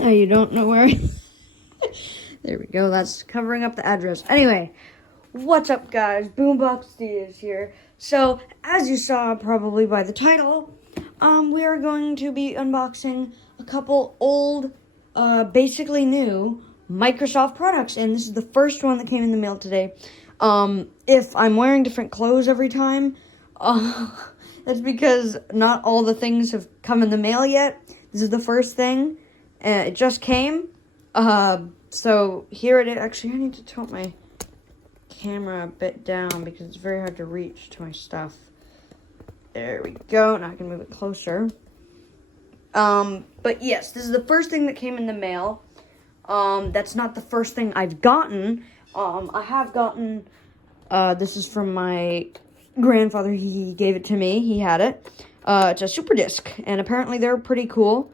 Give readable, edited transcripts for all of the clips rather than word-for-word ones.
Oh, you don't know where? There we go. That's covering up the address. Anyway, what's up, guys? Boombox D is here. So, as you saw probably by the title, we are going to be unboxing a couple old, basically new Microsoft products, and this is the first one that came in the mail today. If I'm wearing different clothes every time, that's because not all the things have come in the mail yet. This is the first thing. It just came. So here it is. Actually, I need to tilt my camera a bit down because it's very hard to reach to my stuff. There we go. Now I can move it closer. But yes, this is the first thing that came in the mail. That's not the first thing I've gotten. I have gotten, this is from my grandfather. He gave it to me. He had it. It's a super disc, and apparently they're pretty cool.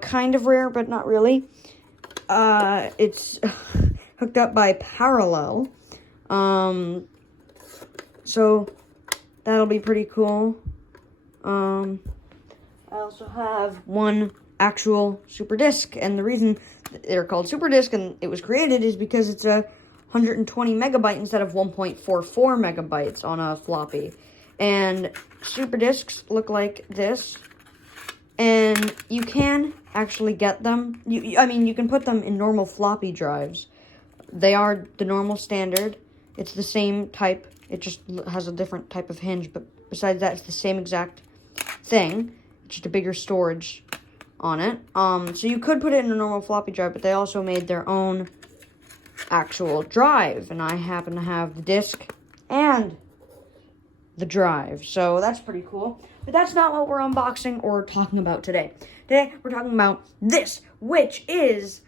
Kind of rare, but not really. It's hooked up by parallel. So that'll be pretty cool. I also have one actual super disc, and the reason they're called super disc and it was created is because it's a 120 megabyte instead of 1.44 megabytes on a floppy. And super discs look like this. And you can actually get them. I mean, you can put them in normal floppy drives. They are the normal standard. It's the same type. It just has a different type of hinge. But besides that, it's the same exact thing. Just a bigger storage on it. So you could put it in a normal floppy drive, but they also made their own actual drive. And I happen to have the disc and the drive. So that's pretty cool. But that's not what we're unboxing or talking about today. Today, we're talking about this, which is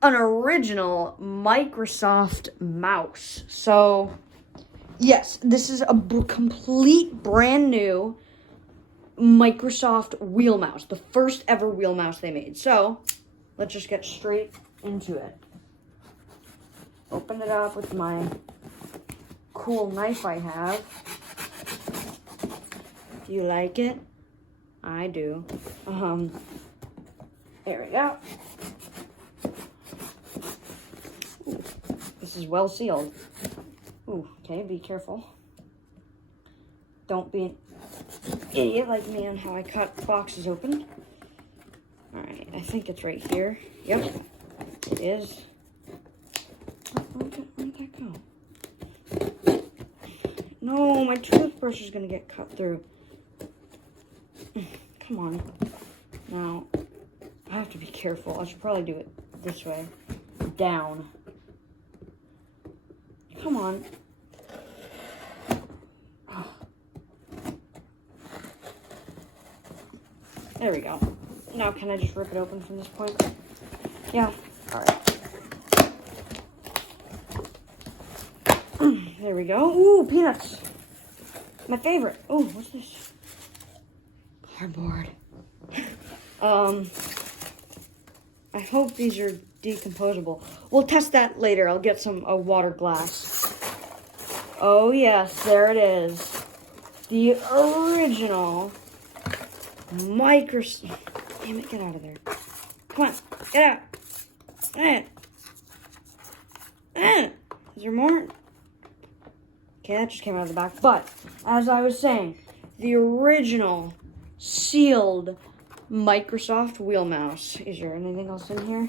an original Microsoft mouse. So, yes, this is a complete brand new Microsoft wheel mouse. The first ever wheel mouse they made. So, let's just get straight into it. Open it up with my cool knife I have. Do you like it? I do. There we go. Ooh, this is well sealed. Ooh, okay, be careful. Don't be an idiot like me on how I cut boxes open. Alright, I think it's right here. Yep, it is. Where'd that go? No, my toothbrush is gonna get cut through. Come on. Now, I have to be careful. I should probably do it this way. Down. Come on. Oh. There we go. Now, can I just rip it open from this point? Yeah. Alright. There we go. Ooh, peanuts. My favorite. Ooh, what's this? Cardboard. I hope these are decomposable. We'll test that later. I'll get a water glass. Oh yes, there it is. The original Microsoft. Damn it, get out of there. Come on, get out. Is there more? Okay, that just came out of the back. But, as I was saying, the original sealed Microsoft wheel mouse. Is there anything else in here?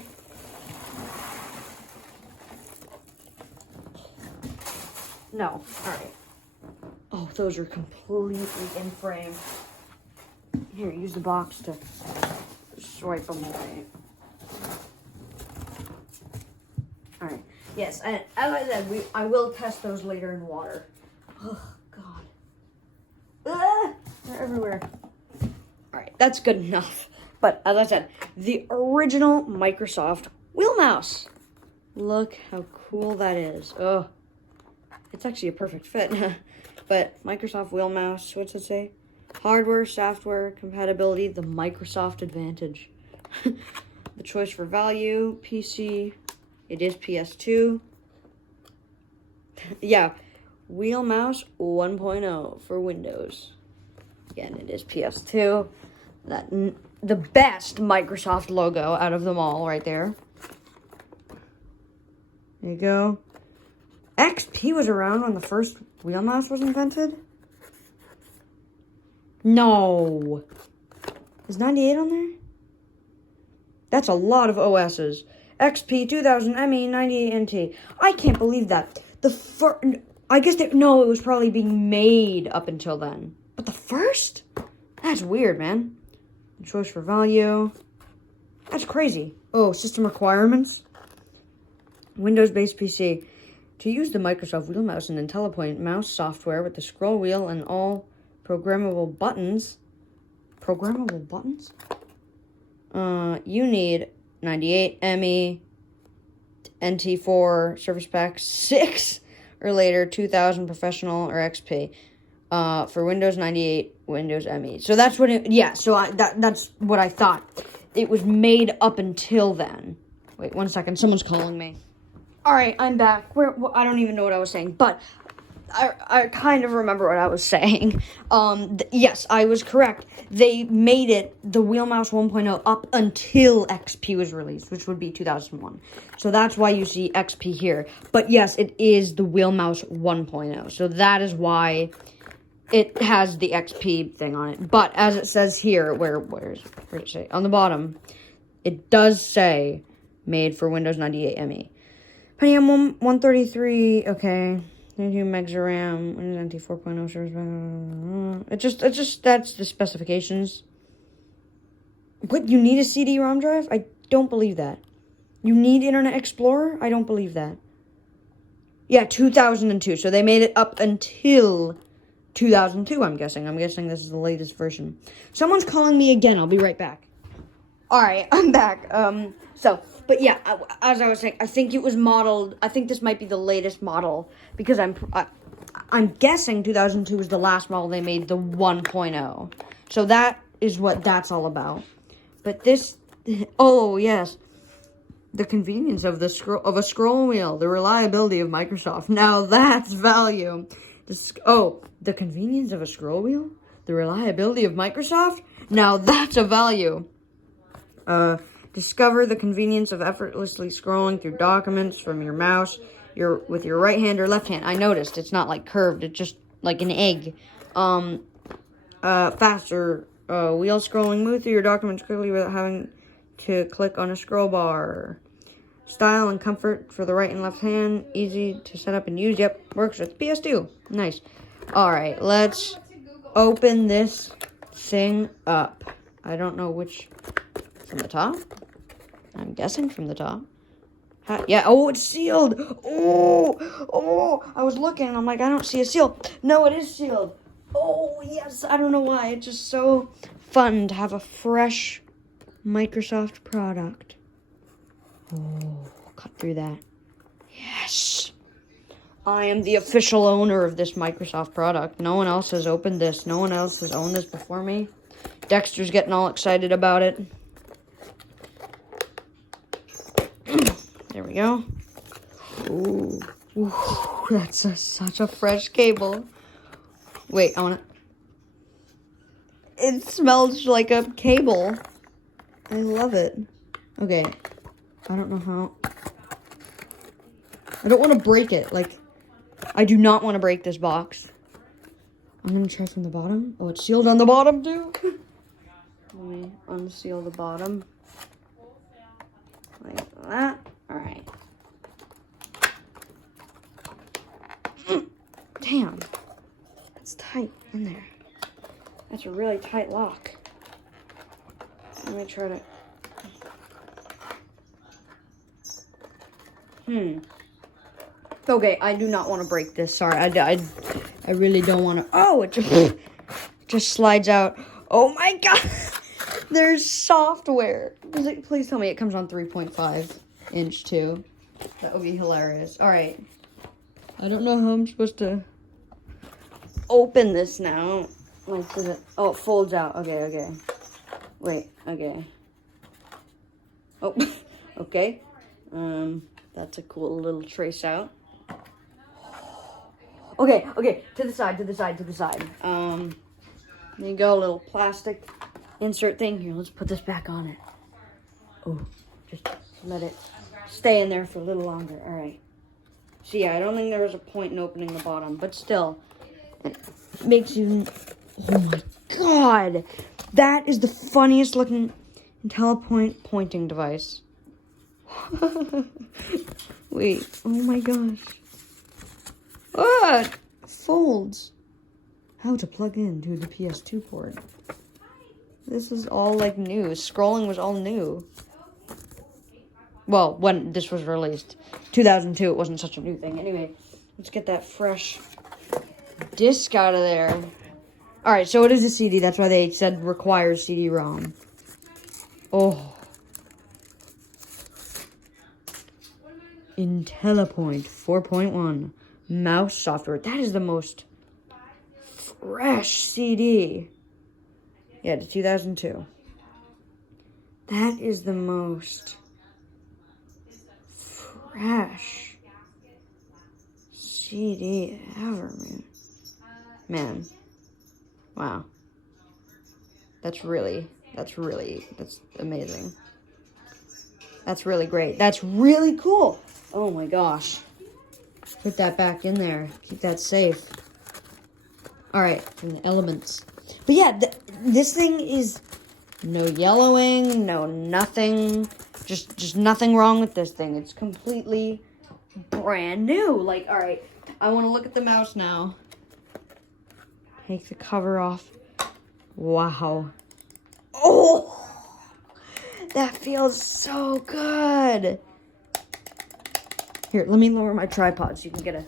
No. Alright. Oh, those are completely in frame. Here, use the box to swipe them away. Alright. Yes, and as I said, I will test those later in water. Oh, God. Ah, they're everywhere. Alright, that's good enough. But, as I said, the original Microsoft wheel mouse. Look how cool that is. Oh, it's actually a perfect fit. But, Microsoft wheel mouse, what's it say? Hardware, software, compatibility, the Microsoft advantage. The choice for value, PC, it is PS2. Yeah, wheel mouse 1.0 for Windows. Again, it is PS2. the best Microsoft logo out of them all right there. There you go. XP was around when the first wheel mouse was invented? No. Is 98 on there? That's a lot of OSs. XP, 2000, ME, 98 NT. I can't believe that. I guess no, it was probably being made up until then. But the first? That's weird, man. Choice for value. That's crazy. Oh, system requirements. Windows-based PC. To use the Microsoft Wheel Mouse and Intellimouse software with the scroll wheel and all programmable buttons. Programmable buttons? You need 98 ME, NT4, Service Pack 6 or later, 2000 Professional or XP. For Windows 98, Windows ME. So that's what that's what I thought. It was made up until then. Wait, 1 second. Someone's calling me. All right, I'm back. I don't even know what I was saying, but I kind of remember what I was saying. Yes, I was correct. They made it the Wheel Mouse 1.0 up until XP was released, which would be 2001. So that's why you see XP here. But yes, it is the Wheel Mouse 1.0. So that is why it has the XP thing on it. But as it says here, where did it say? On the bottom, it does say made for Windows 98 ME. Pentium 133, okay. 32 megs of RAM, Windows NT 4.0 service. It just that's the specifications. What, you need a CD-ROM drive? I don't believe that. You need Internet Explorer? I don't believe that. Yeah, 2002. So they made it up until 2002, I'm guessing. I'm guessing this is the latest version. Someone's calling me again. I'll be right back. Alright, I'm back. But yeah, as I was saying, I think it was modeled. I think this might be the latest model because I'm guessing 2002 was the last model they made, the 1.0. So that is what that's all about. But this, oh yes, the convenience of a scroll wheel, the reliability of Microsoft. Now that's value. The convenience of a scroll wheel, the reliability of Microsoft. Now that's a value. Discover the convenience of effortlessly scrolling through documents from your mouse, with your right hand or left hand. I noticed it's not like curved; it's just like an egg. Faster wheel scrolling, move through your documents quickly without having to click on a scroll bar. Style and comfort for the right and left hand, easy to set up and use. Yep, works with PS2. Nice. All right, let's open this thing up. I don't know which. From the top? I'm guessing from the top. Yeah, oh, it's sealed. Oh, I was looking and I'm like, I don't see a seal. No, it is sealed. Oh, yes, I don't know why. It's just so fun to have a fresh Microsoft product. Oh, cut through that. Yes. I am the official owner of this Microsoft product. No one else has opened this. No one else has owned this before me. Dexter's getting all excited about it. There we go. Ooh, that's such a fresh cable. Wait, I want to... It smells like a cable. I love it. Okay. I don't know how... I don't want to break it. Like, I do not want to break this box. I'm going to try from the bottom. Oh, it's sealed on the bottom, too. Let me unseal the bottom. Like that. Alright. Damn. That's tight in there. That's a really tight lock. Let me try to... Okay, I do not want to break this. Sorry, I really don't want to... Oh, it just slides out. Oh my god! There's software. Please tell me it comes on 3.5 inch too. That would be hilarious. Alright. I don't know how I'm supposed to open this now. Like, does it... Oh, it folds out. Okay. Wait, okay. Oh, okay. That's a cool little trace out. Okay, to the side. There you go, a little plastic insert thing. Here, let's put this back on it. Oh, just let it stay in there for a little longer. All right. So yeah, I don't think there was a point in opening the bottom, but still, it makes you, oh my God. That is the funniest looking IntelliPoint pointing device. Wait, oh my gosh. Ah, it folds. How to plug into the PS2 port. This is all like new. Scrolling was all new. Well, when this was released. 2002, it wasn't such a new thing. Anyway, let's get that fresh disc out of there. Alright, so it is a CD. That's why they said requires CD-ROM. Oh. IntelliPoint 4.1 mouse software. That is the most fresh CD. Yeah, to 2002. That is the most fresh CD ever, man. Man. Wow. That's amazing. That's really great. That's really cool. Oh my gosh. Put that back in there. Keep that safe. Alright, and the elements. But yeah, this thing is no yellowing, no nothing. Just nothing wrong with this thing. It's completely brand new. Like, alright, I want to look at the mouse now. Take the cover off. Wow. Oh! That feels so good. Here, let me lower my tripod so you can get a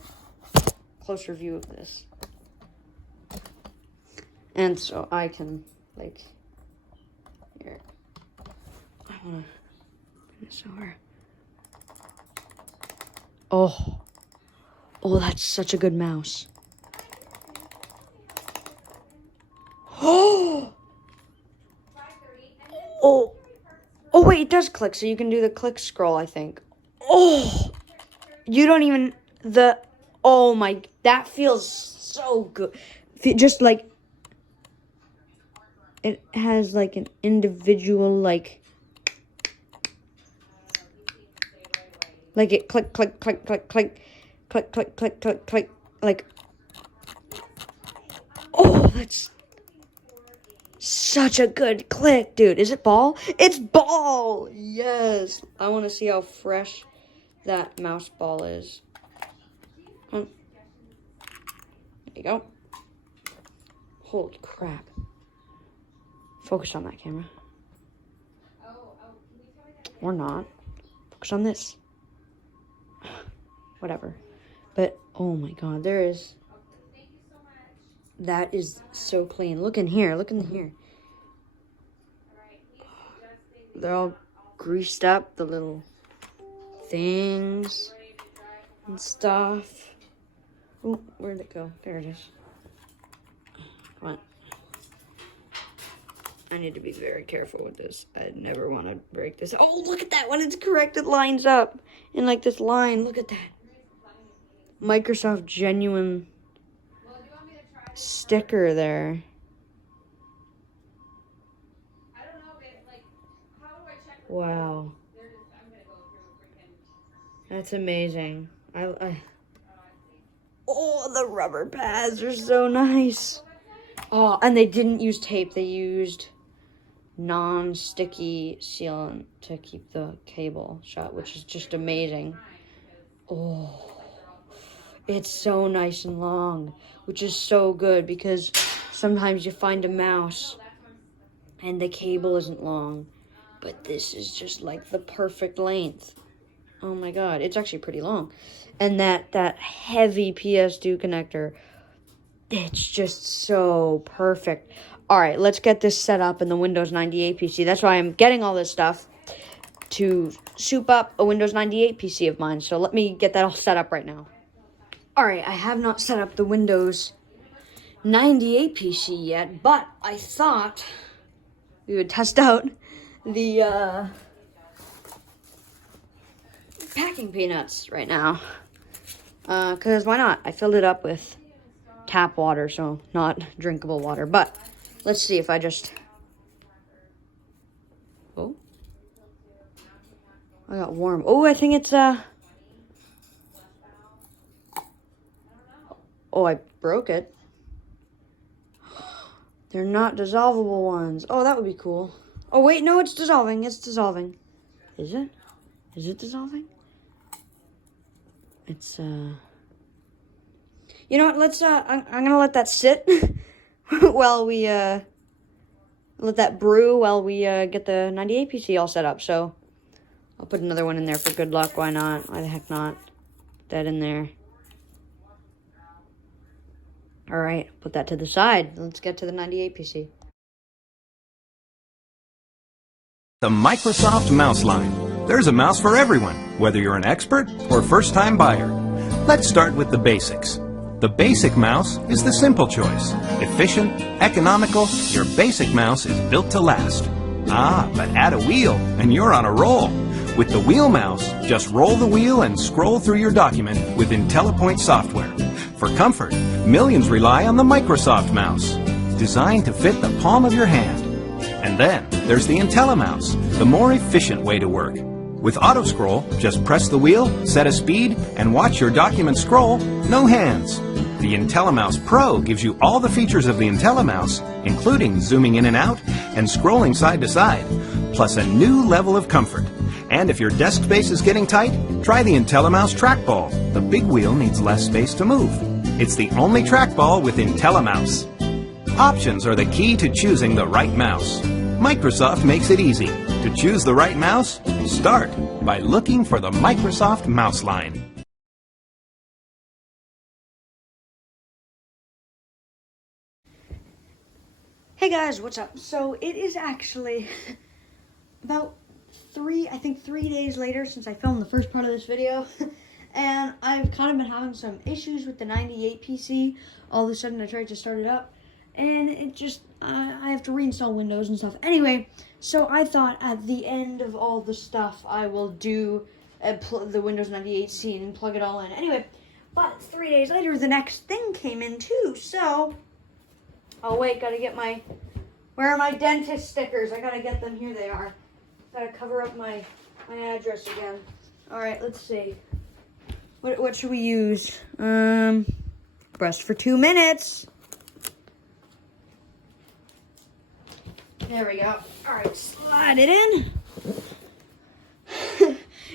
closer view of this. And so I can, like, here. I want to show her. Oh. Oh, that's such a good mouse. Oh. Oh. Oh, wait, it does click, so you can do the click scroll, I think. Oh. You don't even, oh my, that feels so good. Just like, it has like an individual, like it click, click, click, click, click, click, click, click, click, click, like, oh, that's such a good click, dude. Is it ball? It's ball! Yes! I want to see how fresh that mouse ball is. There you go. Holy crap. Focus on that camera. Or not. Focus on this. Whatever. But, oh my God, that is so clean. Look in here. Look in here. They're all greased up, the little things and stuff. Oh, where'd it go? There it is. Come on. I need to be very careful with this. I never want to break this. Oh, look at that. When it's correct, it lines up in like this line. Look at that. Microsoft Genuine sticker there. Wow. That's amazing. Oh, the rubber pads are so nice. Oh, and they didn't use tape. They used non-sticky sealant to keep the cable shut, which is just amazing. Oh, it's so nice and long, which is so good because sometimes you find a mouse and the cable isn't long, but this is just like the perfect length. Oh my God, it's actually pretty long. And that heavy PS2 connector, it's just so perfect. All right, let's get this set up in the Windows 98 PC. That's why I'm getting all this stuff to soup up a Windows 98 PC of mine. So let me get that all set up right now. All right, I have not set up the Windows 98 PC yet, but I thought we would test out the packing peanuts right now. Because why not? I filled it up with tap water, so not drinkable water. But let's see if I just I got warm. Oh, I think it's, oh, I broke it. They're not dissolvable ones. Oh, that would be cool. Oh, wait, no, it's dissolving. It's dissolving. Is it? Is it dissolving? It's, you know what, let's, I'm gonna let that sit while we, let that brew while we, get the 98 PC all set up, so I'll put another one in there for good luck. Why not? Why the heck not? Put that in there. All right, put that to the side. Let's get to the 98 PC. The Microsoft Mouse line. There's a mouse for everyone, whether you're an expert or first-time buyer. Let's start with the basics. The basic mouse is the simple choice. Efficient, economical, your basic mouse is built to last. Ah, but add a wheel and you're on a roll. With the wheel mouse, just roll the wheel and scroll through your document with IntelliPoint software. For comfort, millions rely on the Microsoft mouse, designed to fit the palm of your hand. And then there's the Intellimouse, the more efficient way to work. With auto scroll, just press the wheel, set a speed, and watch your document scroll, no hands. The Intellimouse Pro gives you all the features of the Intellimouse, including zooming in and out and scrolling side to side, plus a new level of comfort. And if your desk space is getting tight, try the Intellimouse trackball. The big wheel needs less space to move. It's the only trackball with Intellimouse. Options are the key to choosing the right mouse. Microsoft makes it easy. To choose the right mouse, start by looking for the Microsoft Mouse line. Hey guys, what's up? So it is actually about 3 days later since I filmed the first part of this video. And I've kind of been having some issues with the 98 PC. All of a sudden I tried to start it up and it just, I have to reinstall Windows and stuff. Anyway, so I thought at the end of all the stuff I will do the Windows 98 scene and plug it all in. Anyway, but 3 days later the next thing came in too, so... Oh wait, gotta get my... Where are my dentist stickers? I gotta get them. Here they are. Gotta cover up my address again. Alright, let's see. What should we use? Press for 2 minutes. There we go. Alright, slide it in.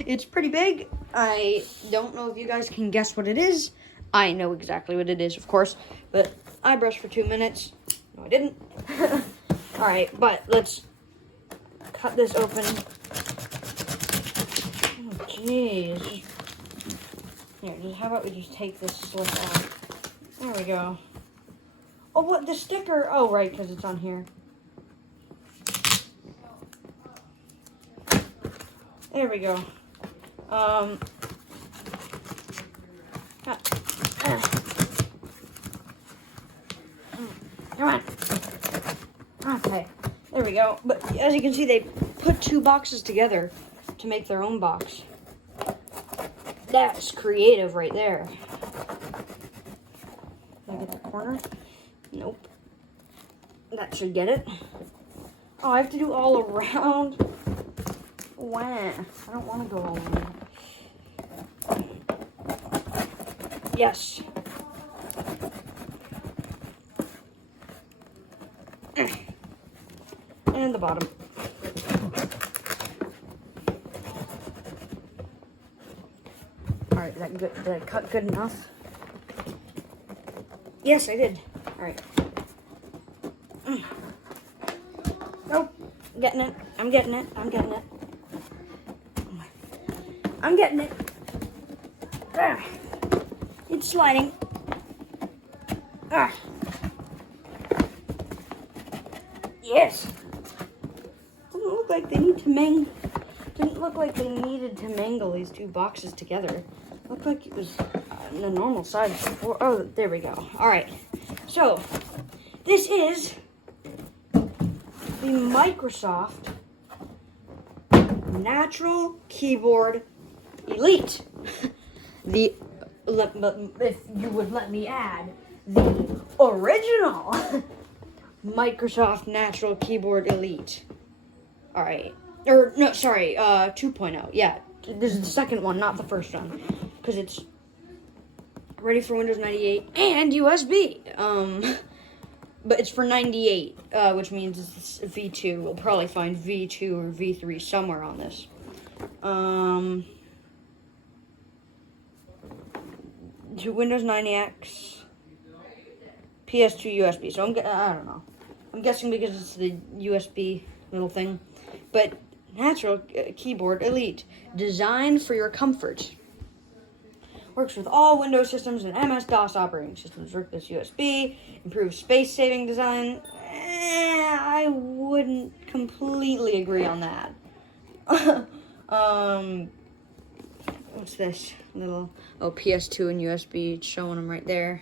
It's pretty big. I don't know if you guys can guess what it is. I know exactly what it is, of course. But I brushed for 2 minutes. No, I didn't. Alright, but let's cut this open. Oh, jeez. Here, how about we just take this slip off? There we go. Oh, what? The sticker? Oh, right, because it's on here. There we go. Come on. Okay, there we go. But as you can see, they put 2 boxes together to make their own box. That's creative right there. Can I get the corner? Nope. That should get it. Oh, I have to do all around. Wow. I don't want to go all around. Yes. And the bottom. Alright, that good? Did I cut good enough? Yes, I did. Alright. Nope. Getting it. I'm getting it. I'm getting it. I'm getting it. Ah. It's sliding. Ah. Yes. Doesn't look like they need to Didn't look like they needed to mangle these 2 boxes together. Looked like it was the normal size before. Oh, there we go. All right. So this is the Microsoft Natural Keyboard Elite. If you would let me add, the original Microsoft Natural Keyboard Elite. All right. Or, no, sorry, 2.0. Yeah, This is the second one, not the first one, because it's ready for Windows 98 and USB. But it's for 98, which means it's V2. We'll probably find V2 or V3 somewhere on this. To Windows 90X, PS2 USB. So I don't know. I'm guessing because it's the USB little thing. But Natural Keyboard Elite, designed for your comfort. Works with all Windows systems and MS-DOS operating systems. Work this USB, improves space-saving design. I wouldn't completely agree on that. What's this? Little, PS2 and USB. It's showing them right there.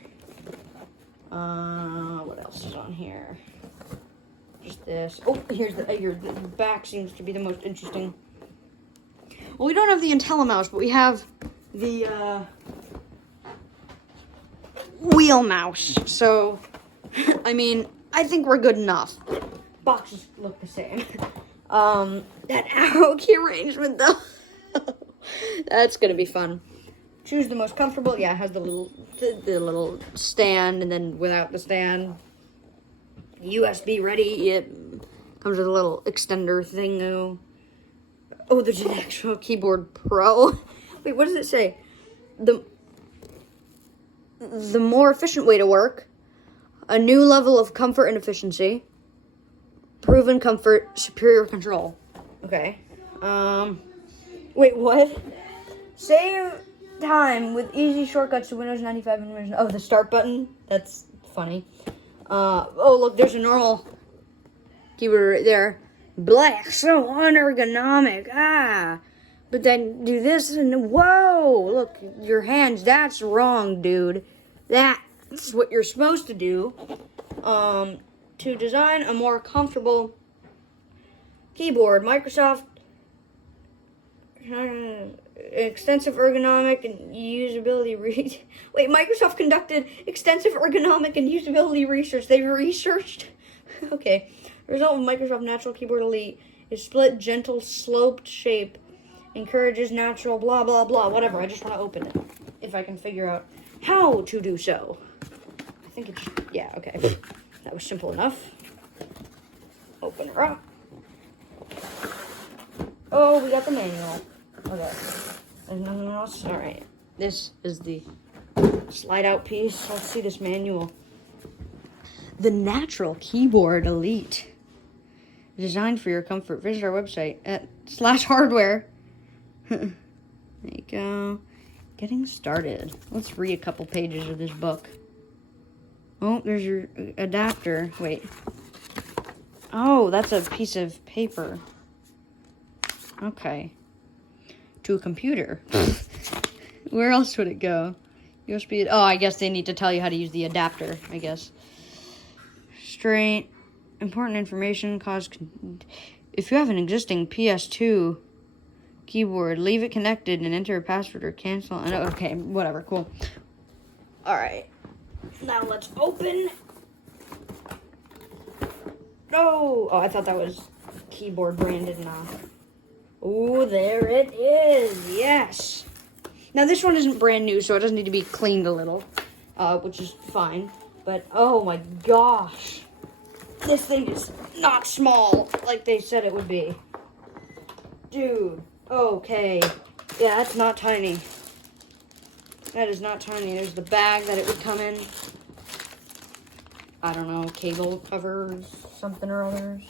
What else is on here? Just this. Oh, here's the back seems to be the most interesting. Well, we don't have the Intellimouse, but we have the wheel mouse. So, I mean, I think we're good enough. Boxes look the same. That arrow key arrangement, though. That's gonna be fun. Choose the most comfortable. Yeah, it has the little stand, and then without the stand, USB ready. It comes with a little extender thing, though. Oh, there's an actual keyboard pro. Wait, what does it say? The more efficient way to work. A new level of comfort and efficiency. Proven comfort, superior control. Okay. Wait, what? Save time with easy shortcuts to Windows 95 and Windows... Oh, the start button? That's funny. Oh, look, there's a normal keyboard right there. Black, so unergonomic. But then do this and... Whoa! Look, your hands, that's wrong, dude. That's what you're supposed to do. To design a more comfortable keyboard, Microsoft... extensive ergonomic and usability Wait, Microsoft conducted extensive ergonomic and usability research. They researched... Okay. The result of Microsoft Natural Keyboard Elite is split, gentle, sloped shape. Encourages natural, blah, blah, blah. Whatever. I just want to open it. If I can figure out how to do so. I think it's... Yeah, okay. That was simple enough. Open her up. Oh, we got the manual. Okay. There's nothing else? Alright. This is the slide out piece. Let's see this manual. The Natural Keyboard Elite. Designed for your comfort. Visit our website at /hardware. There you go. Getting started. Let's read a couple pages of this book. Oh, there's your adapter. Wait. Oh, that's a piece of paper. Okay. To a computer. Where else would it go? USB. Oh, I guess they need to tell you how to use the adapter, I guess. Straight. Important information. If you have an existing PS2 keyboard, leave it connected and enter a password or cancel. Okay, whatever. Cool. Alright. Now let's open. Oh, I thought that was keyboard branded now. Oh, there it is. Yes. Now, this one isn't brand new, so it doesn't need to be cleaned a little, which is fine. But, oh my gosh. This thing is not small like they said it would be. Dude. Okay. Yeah, that's not tiny. That is not tiny. There's the bag that it would come in. I don't know, cable covers, something or others.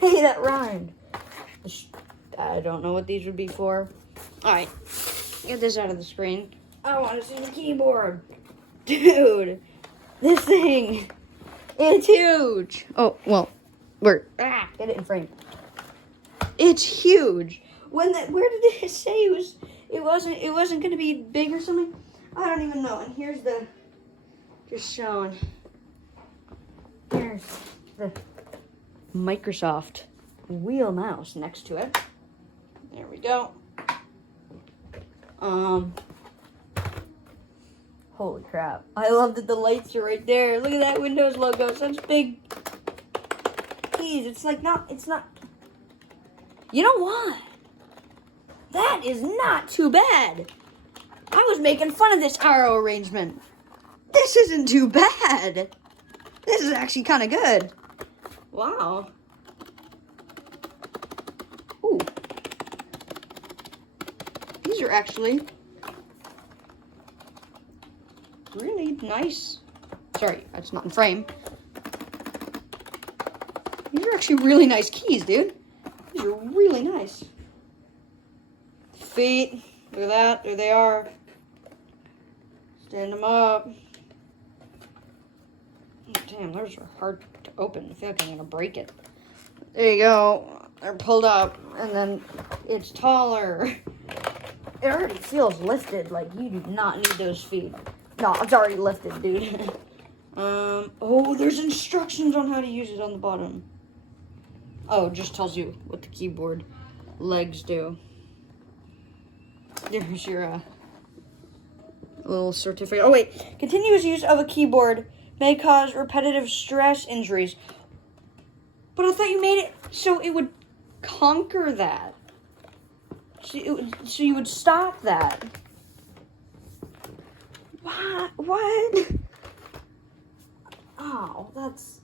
Hey, that rhymed. I don't know what these would be for. Alright, get this out of the screen. I want to see the keyboard. Dude, this thing, it's huge. Oh, well, get it in frame. It's huge. Where did it say it wasn't going to be big or something? I don't even know. And here's just showing. Here's the Microsoft wheel mouse next to it. There we go. Holy crap. I love that the lights are right there. Look at that Windows logo. Such big keys. It's not. You know what? That is not too bad. I was making fun of this arrow arrangement. This isn't too bad. This is actually kind of good. Wow. Ooh. These are actually really nice. Sorry, that's not in frame. These are actually really nice keys, dude. These are really nice. Feet. Look at that. There they are. Stand them up. Damn, those are hard to open. I feel like I'm going to break it. There you go. They're pulled up, and then it's taller. It already feels lifted. Like, you do not need those feet. No, it's already lifted, dude. Oh, there's instructions on how to use it on the bottom. Oh, it just tells you what the keyboard legs do. There's your little certificate. Oh, wait. Continuous use of a keyboard may cause repetitive stress injuries. But I thought you made it so it would conquer that. So you would stop that. What? Oh, that's...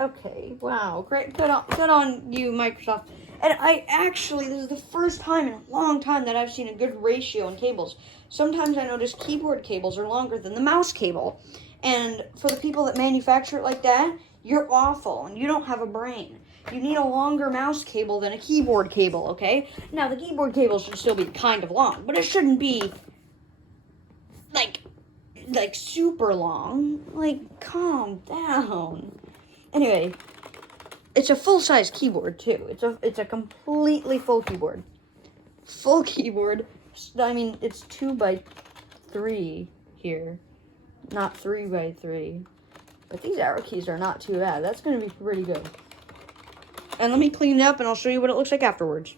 Okay, wow. Great. Good on you, Microsoft. And this is the first time in a long time that I've seen a good ratio in cables. Sometimes I notice keyboard cables are longer than the mouse cable. And for the people that manufacture it like that, you're awful and you don't have a brain. You need a longer mouse cable than a keyboard cable, okay? Now, the keyboard cable should still be kind of long, but it shouldn't be, like super long. Like, calm down. Anyway, it's a full-size keyboard, too. It's a completely full keyboard. Full keyboard. I mean, it's 2x3 here, not 3x3. But these arrow keys are not too bad. That's going to be pretty good. And let me clean it up, and I'll show you what it looks like afterwards.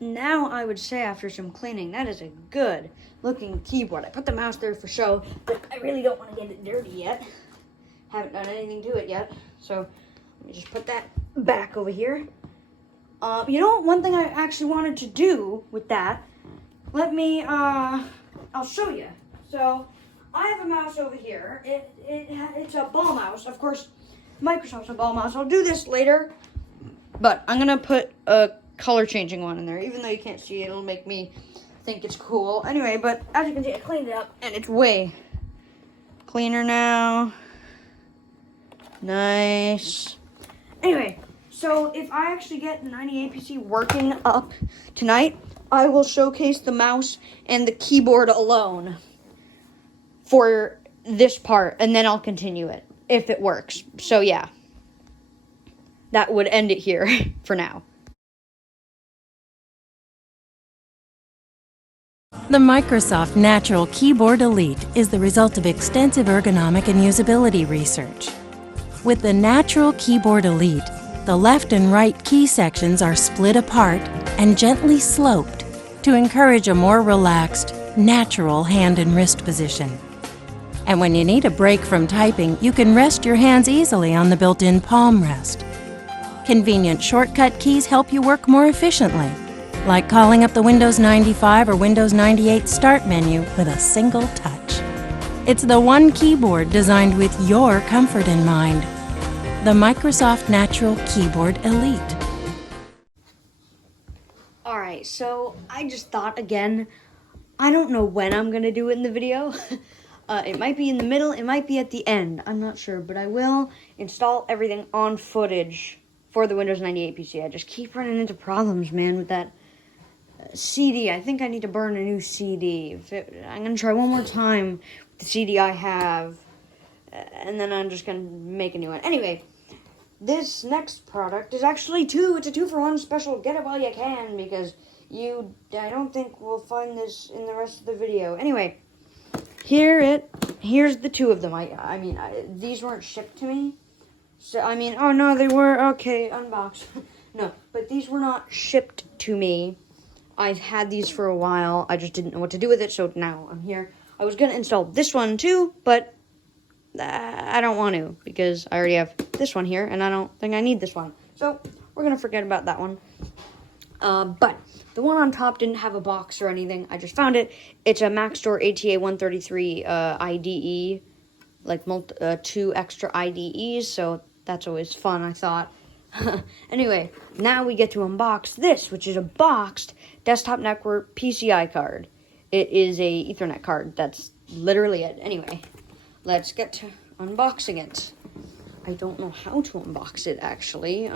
Now, I would say after some cleaning, that is a good-looking keyboard. I put the mouse there for show, but I really don't want to get it dirty yet. Haven't done anything to it yet, so let me just put that back over here. You know, one thing I actually wanted to do with that, I'll show you. So, I have a mouse over here. It's a ball mouse. Of course, Microsoft's a ball mouse. I'll do this later, but I'm going to put a color-changing one in there. Even though you can't see it, it'll make me think it's cool. Anyway, but as you can see, I cleaned it up, and it's way cleaner now. Nice. Anyway, so if I actually get the 98 PC working up tonight, I will showcase the mouse and the keyboard alone for this part, and then I'll continue it if it works. So yeah, that would end it here for now. The Microsoft Natural Keyboard Elite is the result of extensive ergonomic and usability research. With the Natural Keyboard Elite, the left and right key sections are split apart and gently sloped to encourage a more relaxed, natural hand and wrist position. And when you need a break from typing, you can rest your hands easily on the built-in palm rest. Convenient shortcut keys help you work more efficiently, like calling up the Windows 95 or Windows 98 Start menu with a single touch. It's the one keyboard designed with your comfort in mind. The Microsoft Natural Keyboard Elite. Alright, so I just thought again, I don't know when I'm going to do it in the video. It might be in the middle, it might be at the end, I'm not sure. But I will install everything on footage for the Windows 98 PC. I just keep running into problems, man, with that CD. I think I need to burn a new CD. I'm going to try one more time with the CD I have, and then I'm just going to make a new one. Anyway, this next product is actually it's a 2-for-1 special. Get it while you can, because I don't think we'll find this in the rest of the video. Anyway, here's the two of them. I mean, these weren't shipped to me. So, I mean, oh no, they were, okay, unboxed. No, but these were not shipped to me. I've had these for a while. I just didn't know what to do with it, so now I'm here. I was going to install this one too, but I don't want to, because I already have this one here, and I don't think I need this one. So, we're going to forget about that one. But the one on top didn't have a box or anything. I just found it. It's a Maxtor ATA 133 IDE, like 2 extra IDEs, so that's always fun, I thought. Anyway, now we get to unbox this, which is a boxed desktop network PCI card. It is a Ethernet card. That's literally it. Anyway, let's get to unboxing it. I don't know how to unbox it, actually.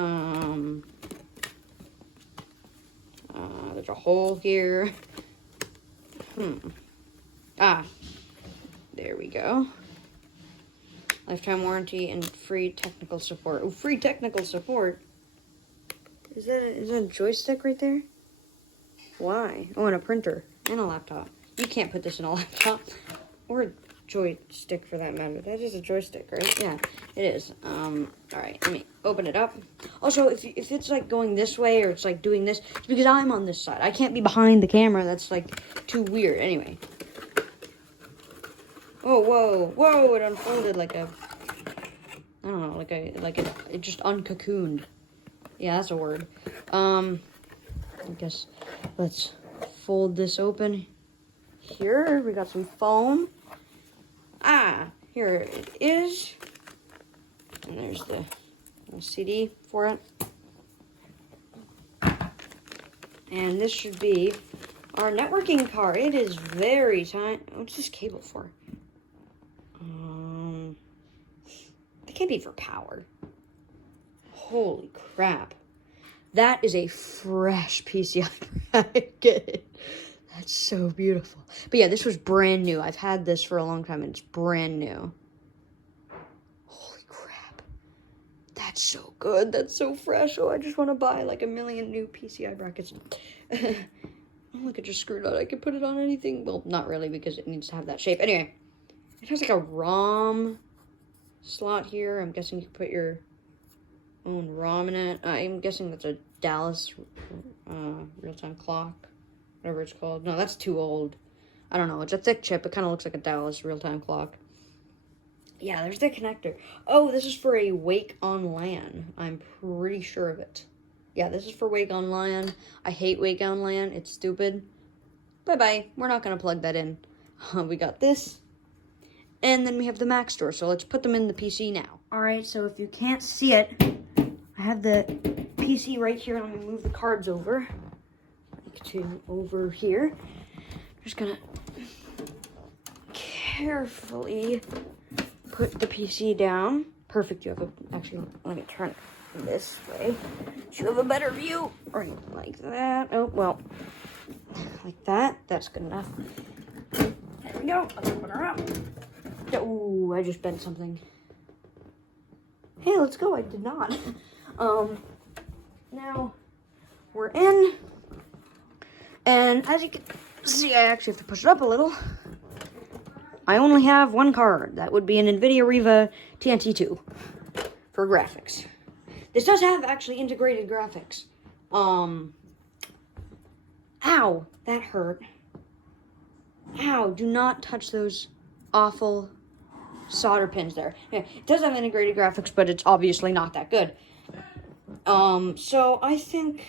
There's a hole here. There we go. Lifetime warranty and free technical support. Oh, free technical support? Is that a joystick right there? Why? Oh, and a printer. And a laptop. You can't put this in a laptop. Or a joystick for that matter. That is a joystick, right? Yeah, it is. Alright, let me open it up. Also, if it's like going this way or it's like doing this, it's because I'm on this side. I can't be behind the camera. That's like too weird. Anyway. Oh, whoa, it unfolded like a, I don't know, it just uncocooned. Yeah, that's a word. I guess let's fold this open. Here, we got some foam. Here it is. And there's the CD for it. And this should be our networking card. It is very tiny. What's this cable for? It can't be for power. Holy crap. That is a fresh PCI bracket. That's so beautiful. But yeah, this was brand new. I've had this for a long time and it's brand new. Holy crap. That's so good. That's so fresh. Oh, I just want to buy like a million new PCI brackets. Oh, look, it just screwed out. I could put it on anything. Well, not really because it needs to have that shape. Anyway, it has like a ROM slot here. I'm guessing you can put your own ROM in it. I'm guessing that's a Dallas real-time clock, whatever it's called. No, that's too old. I don't know. It's a thick chip. It kind of looks like a Dallas real-time clock. Yeah, there's the connector. Oh, this is for a Wake on LAN. I'm pretty sure of it. Yeah, this is for Wake on LAN. I hate Wake on LAN. It's stupid. Bye-bye. We're not going to plug that in. We got this. And then we have the Maxtor, so let's put them in the PC now. Alright, so if you can't see it, I have the PC right here. Let me move the cards over. Like to over here. Just gonna carefully put the PC down. Perfect, you have a, actually, let me turn it this way. So you have a better view. Right, like that. Oh, well, like that. That's good enough. There we go. Let's open her up. Oh, I just bent something. Hey, let's go. I did not. Now we're in. And as you can see, I actually have to push it up a little. I only have one card. That would be an NVIDIA Riva TNT2 for graphics. This does have actually integrated graphics. Ow, that hurt. Ow, do not touch those awful solder pins there. Yeah, it does have integrated graphics, but it's obviously not that good. So I think,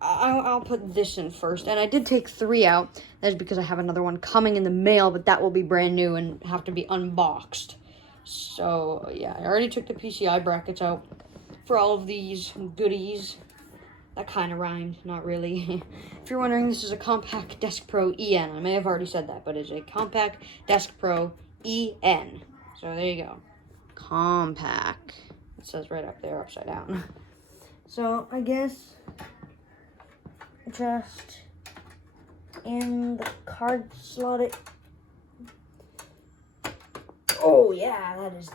I'll put this in first. And I did take 3 out. That's because I have another one coming in the mail, but that will be brand new and have to be unboxed. So, yeah, I already took the PCI brackets out for all of these goodies. That kind of rhymed, not really. If you're wondering, this is a Compact Desk Pro EN. I may have already said that, but it's a Compact Desk Pro EN. So there you go. Compact. It says right up there, upside down. So I guess just in the card slot it. Oh yeah, that is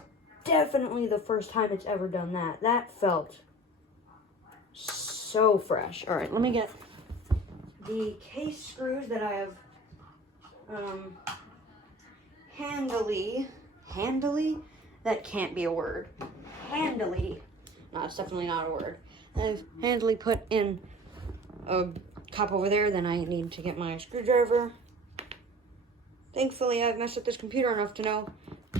definitely the first time it's ever done that. That felt so fresh. All right, let me get the case screws that I have handily, that can't be a word. Handily, no, it's definitely not a word. I've handily put in a cup over there. Then I need to get my screwdriver. Thankfully, I've messed up this computer enough to know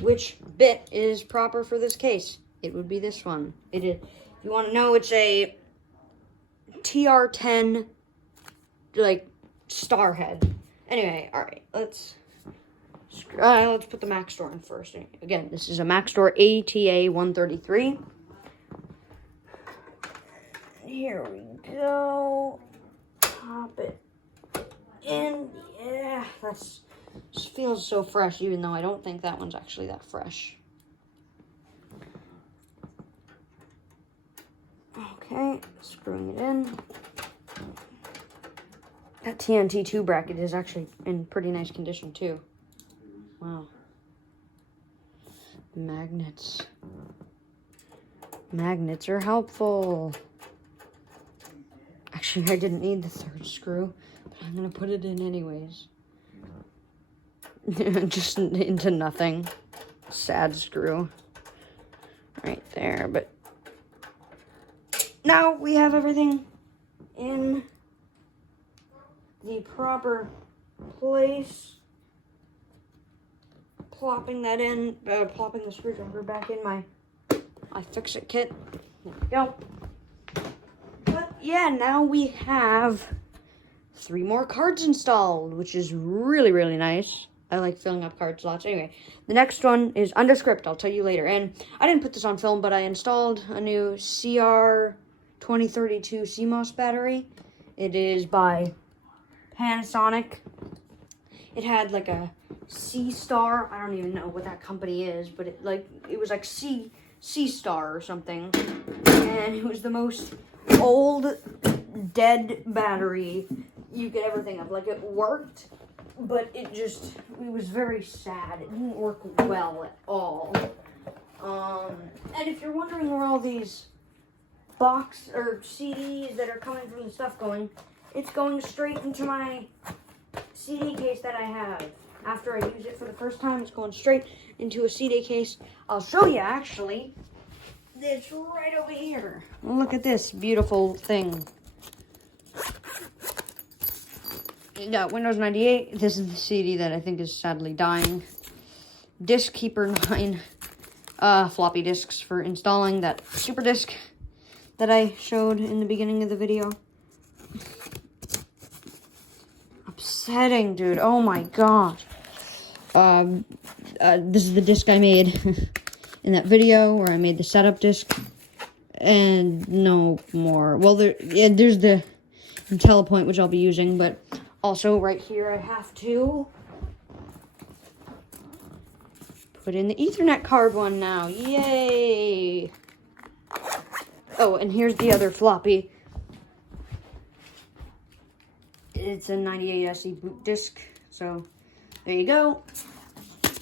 which bit is proper for this case. It would be this one. It is. If you want to know, it's a TR10, like, star head. Anyway, alright, let's put the Mac Store in first. Again, this is a Mac Store ATA 133. Here we go. Pop it in. Yeah, this feels so fresh, even though I don't think that one's actually that fresh. Okay, screwing it in. That TNT 2 bracket is actually in pretty nice condition too. Wow. Magnets. Magnets are helpful. Actually, I didn't need the third screw, but I'm gonna put it in anyways. Just into nothing. Sad screw. Right there, but now we have everything in the proper place. Plopping that in, plopping the screwdriver back in my iFixit kit. There we go. But yeah, now we have 3 more cards installed, which is really, really nice. I like filling up card slots. Anyway, the next one is under script. I'll tell you later. And I didn't put this on film, but I installed a new CR2032 CMOS battery. It is by Panasonic. It had like a C Star. I don't even know what that company is, but it was like C Star or something. And it was the most old dead battery you could ever think of. Like, it worked, but it was very sad. It didn't work well at all. And if you're wondering where all these box or CDs that are coming from the stuff going, it's going straight into my CD case that I have. After I use it for the first time, it's going straight into a CD case. I'll show you, actually. It's right over here. Look at this beautiful thing. You got Windows 98. This is the CD that I think is sadly dying. Disk Keeper 9 floppy disks for installing that super disk that I showed in the beginning of the video. Upsetting, dude. Oh my gosh. This is the disc I made in that video where I made the setup disc. And no more. Well, there's the IntelliPoint, which I'll be using, but also right here I have to put in the Ethernet card one now. Yay! Oh, and here's the other floppy. It's a 98 SE boot disk, so there you go.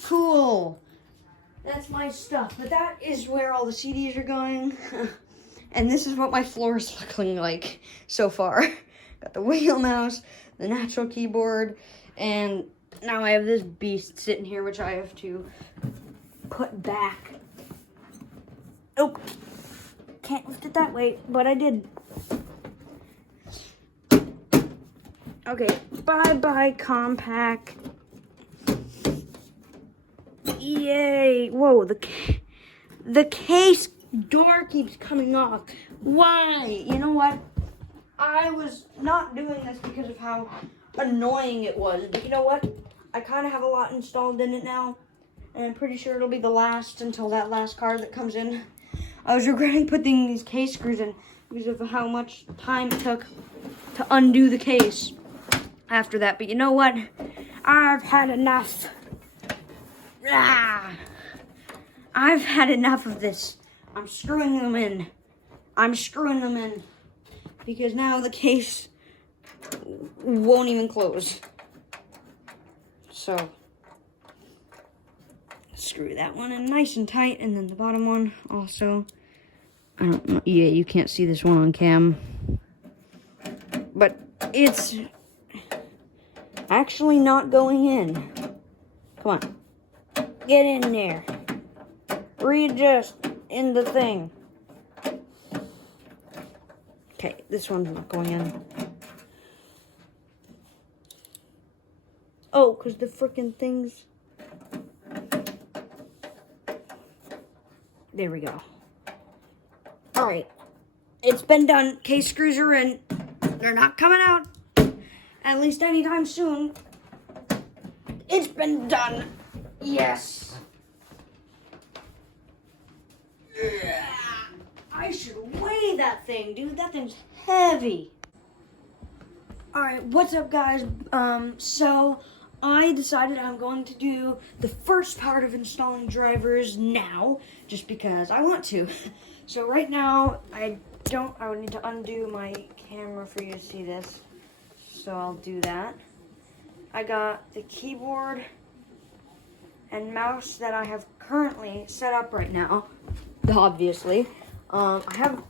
Cool. That's my stuff, but that is where all the CDs are going. And this is what my floor is looking like so far. Got the wheel mouse, the natural keyboard, and now I have this beast sitting here, which I have to put back. Oh, can't lift it that way, but I did. Okay, bye-bye, compact. Yay! Whoa, the case door keeps coming off. Why? You know what? I was not doing this because of how annoying it was. But you know what? I kind of have a lot installed in it now. And I'm pretty sure it'll be the last until that last card that comes in. I was regretting putting these case screws in because of how much time it took to undo the case after that. But you know what? I've had enough. I've had enough of this. I'm screwing them in. Because now the case won't even close. So, screw that one in nice and tight. And then the bottom one also. I don't know. Yeah, you can't see this one on cam. But it's actually not going in. Come on. Get in there. Readjust in the thing. Okay, this one's not going in. Oh, because the frickin' things. There we go. Alright. It's been done. Case screws are in. They're not coming out, at least anytime soon. It's been done. Yes. I should weigh that thing, dude. That thing's heavy. Alright, what's up, guys? So I decided I'm going to do the first part of installing drivers now, just because I want to. So right now, I would need to undo my camera for you to see this. So I'll do that. I got the keyboard and mouse that I have currently set up right now, obviously. I have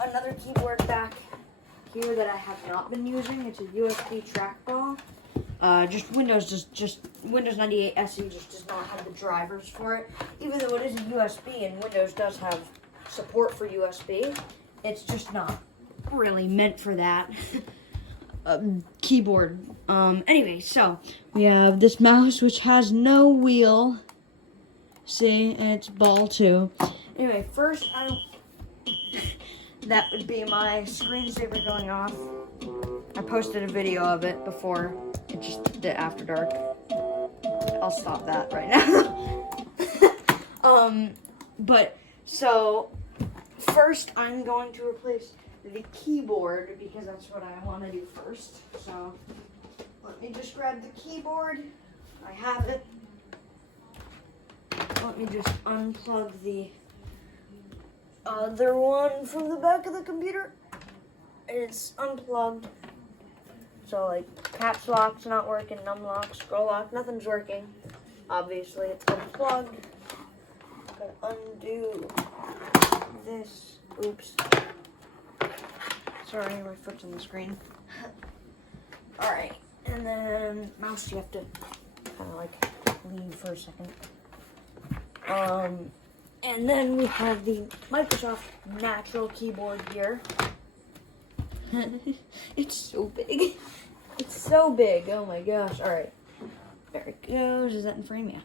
another keyboard back here that I have not been using. It's a USB trackball. Windows 98 SE just does not have the drivers for it. Even though it is a USB and Windows does have support for USB, it's just not really meant for that keyboard. Anyway, so we have this mouse which has no wheel. See, and it's ball too. Anyway, first that would be my screensaver going off. I posted a video of it before. It just did after dark. I'll stop that right now. But so first I'm going to replace the keyboard because that's what I want to do first. So let me just grab the keyboard. I have it. Let me just unplug the other one from the back of the computer. It's unplugged. So like caps lock's not working, num lock, scroll lock, nothing's working. Obviously it's unplugged. Gotta undo this. Oops. Sorry, my foot's on the screen. Alright, and then mouse you have to kind of like leave for a second. And then we have the Microsoft Natural keyboard here. It's so big. It's so big. Oh my gosh. Alright. There it goes. Is that in frame? Yeah.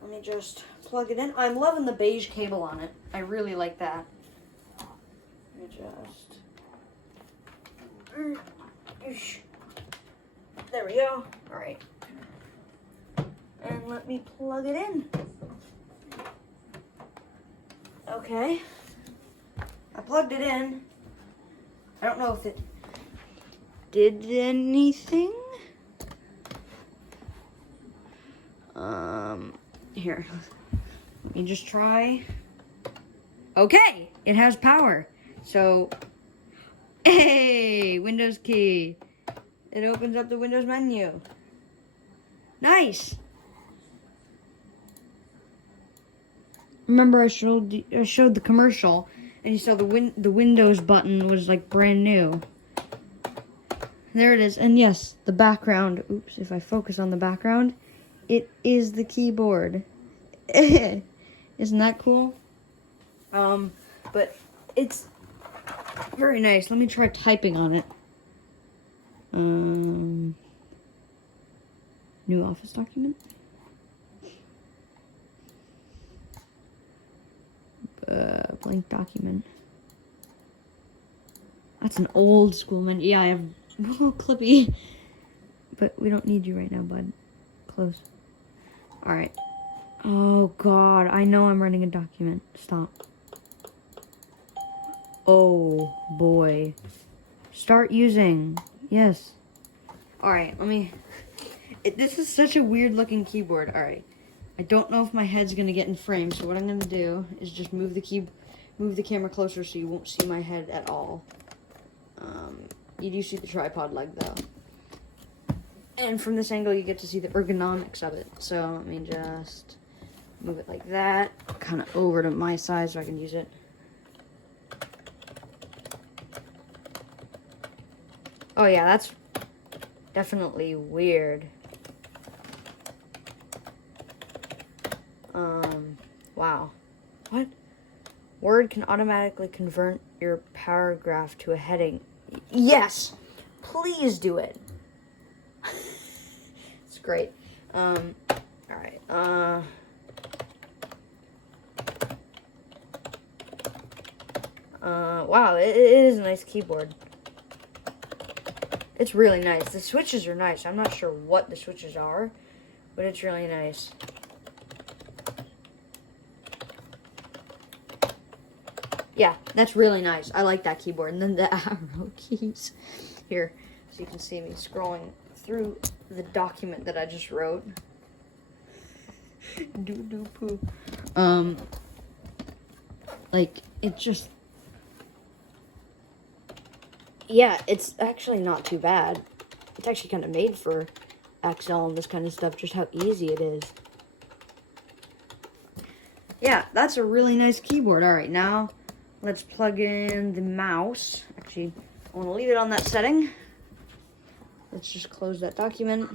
Let me just plug it in. I'm loving the beige cable on it. I really like that. Let me just... There we go. Alright. And let me plug it in. Okay. I plugged it in. I don't know if it did anything. Here. Let me just try. Okay, it has power. So, hey, Windows key. It opens up the Windows menu. Nice. Remember I showed the commercial, and you saw the Windows button was like brand new. There it is, and yes, the background. Oops, if I focus on the background, it is the keyboard. Isn't that cool? But it's very nice. Let me try typing on it. New Office document. Blank document. That's an old school menu. Yeah, I have Clippy. But we don't need you right now, bud. Close. Alright. Oh, God. I know I'm running a document. Stop. Oh, boy. Start using. Yes. Alright, let me... This is such a weird-looking keyboard. Alright. I don't know if my head's going to get in frame, so what I'm going to do is just move the camera closer so you won't see my head at all. You do see the tripod leg, though. And from this angle, you get to see the ergonomics of it. So let me just move it like that, kind of over to my side so I can use it. Oh yeah, that's definitely weird. Wow. What? Word can automatically convert your paragraph to a heading. Yes! Please do it. It's great. Alright. Wow, it is a nice keyboard. It's really nice. The switches are nice. I'm not sure what the switches are, but it's really nice. Yeah, that's really nice. I like that keyboard. And then the arrow keys. Here, so you can see me scrolling through the document that I just wrote. Doo-doo-poo. Like, it just... Yeah, it's actually not too bad. It's actually kind of made for Excel and this kind of stuff, just how easy it is. Yeah, that's a really nice keyboard. Alright, now let's plug in the mouse. Actually, I want to leave it on that setting. Let's just close that document.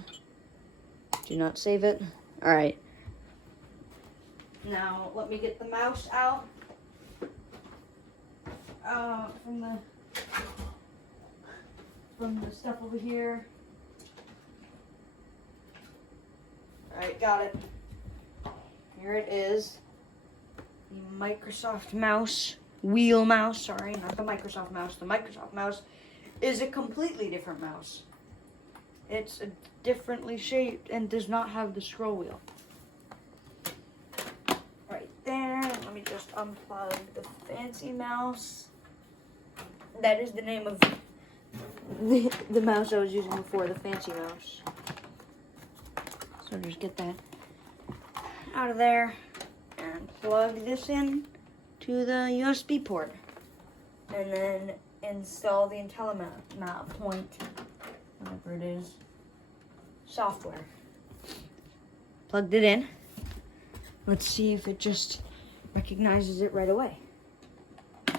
Do not save it. Alright. Now, let me get the mouse out. From the stuff over here. Alright, got it. Here it is. The Microsoft mouse. Wheel mouse, sorry, not the Microsoft mouse. The Microsoft mouse is a completely different mouse. It's differently shaped and does not have the scroll wheel. Right there. Let me just unplug the fancy mouse. That is the name of the mouse I was using before, the fancy mouse. So just get that out of there and plug this in to the USB port. And then install the Intellimouse whatever it is, software. Plugged it in. Let's see if it just recognizes it right away.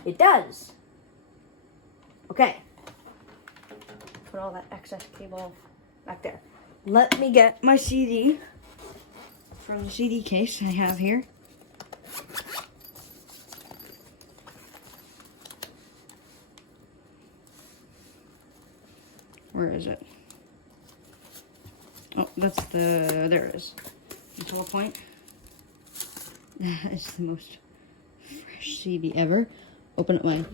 It does. Okay. Put all that excess cable back there. Let me get my CD from the CD case I have here. Where is it? Oh, that's the, there it is. Control point. It's the most fresh CD ever. Open up my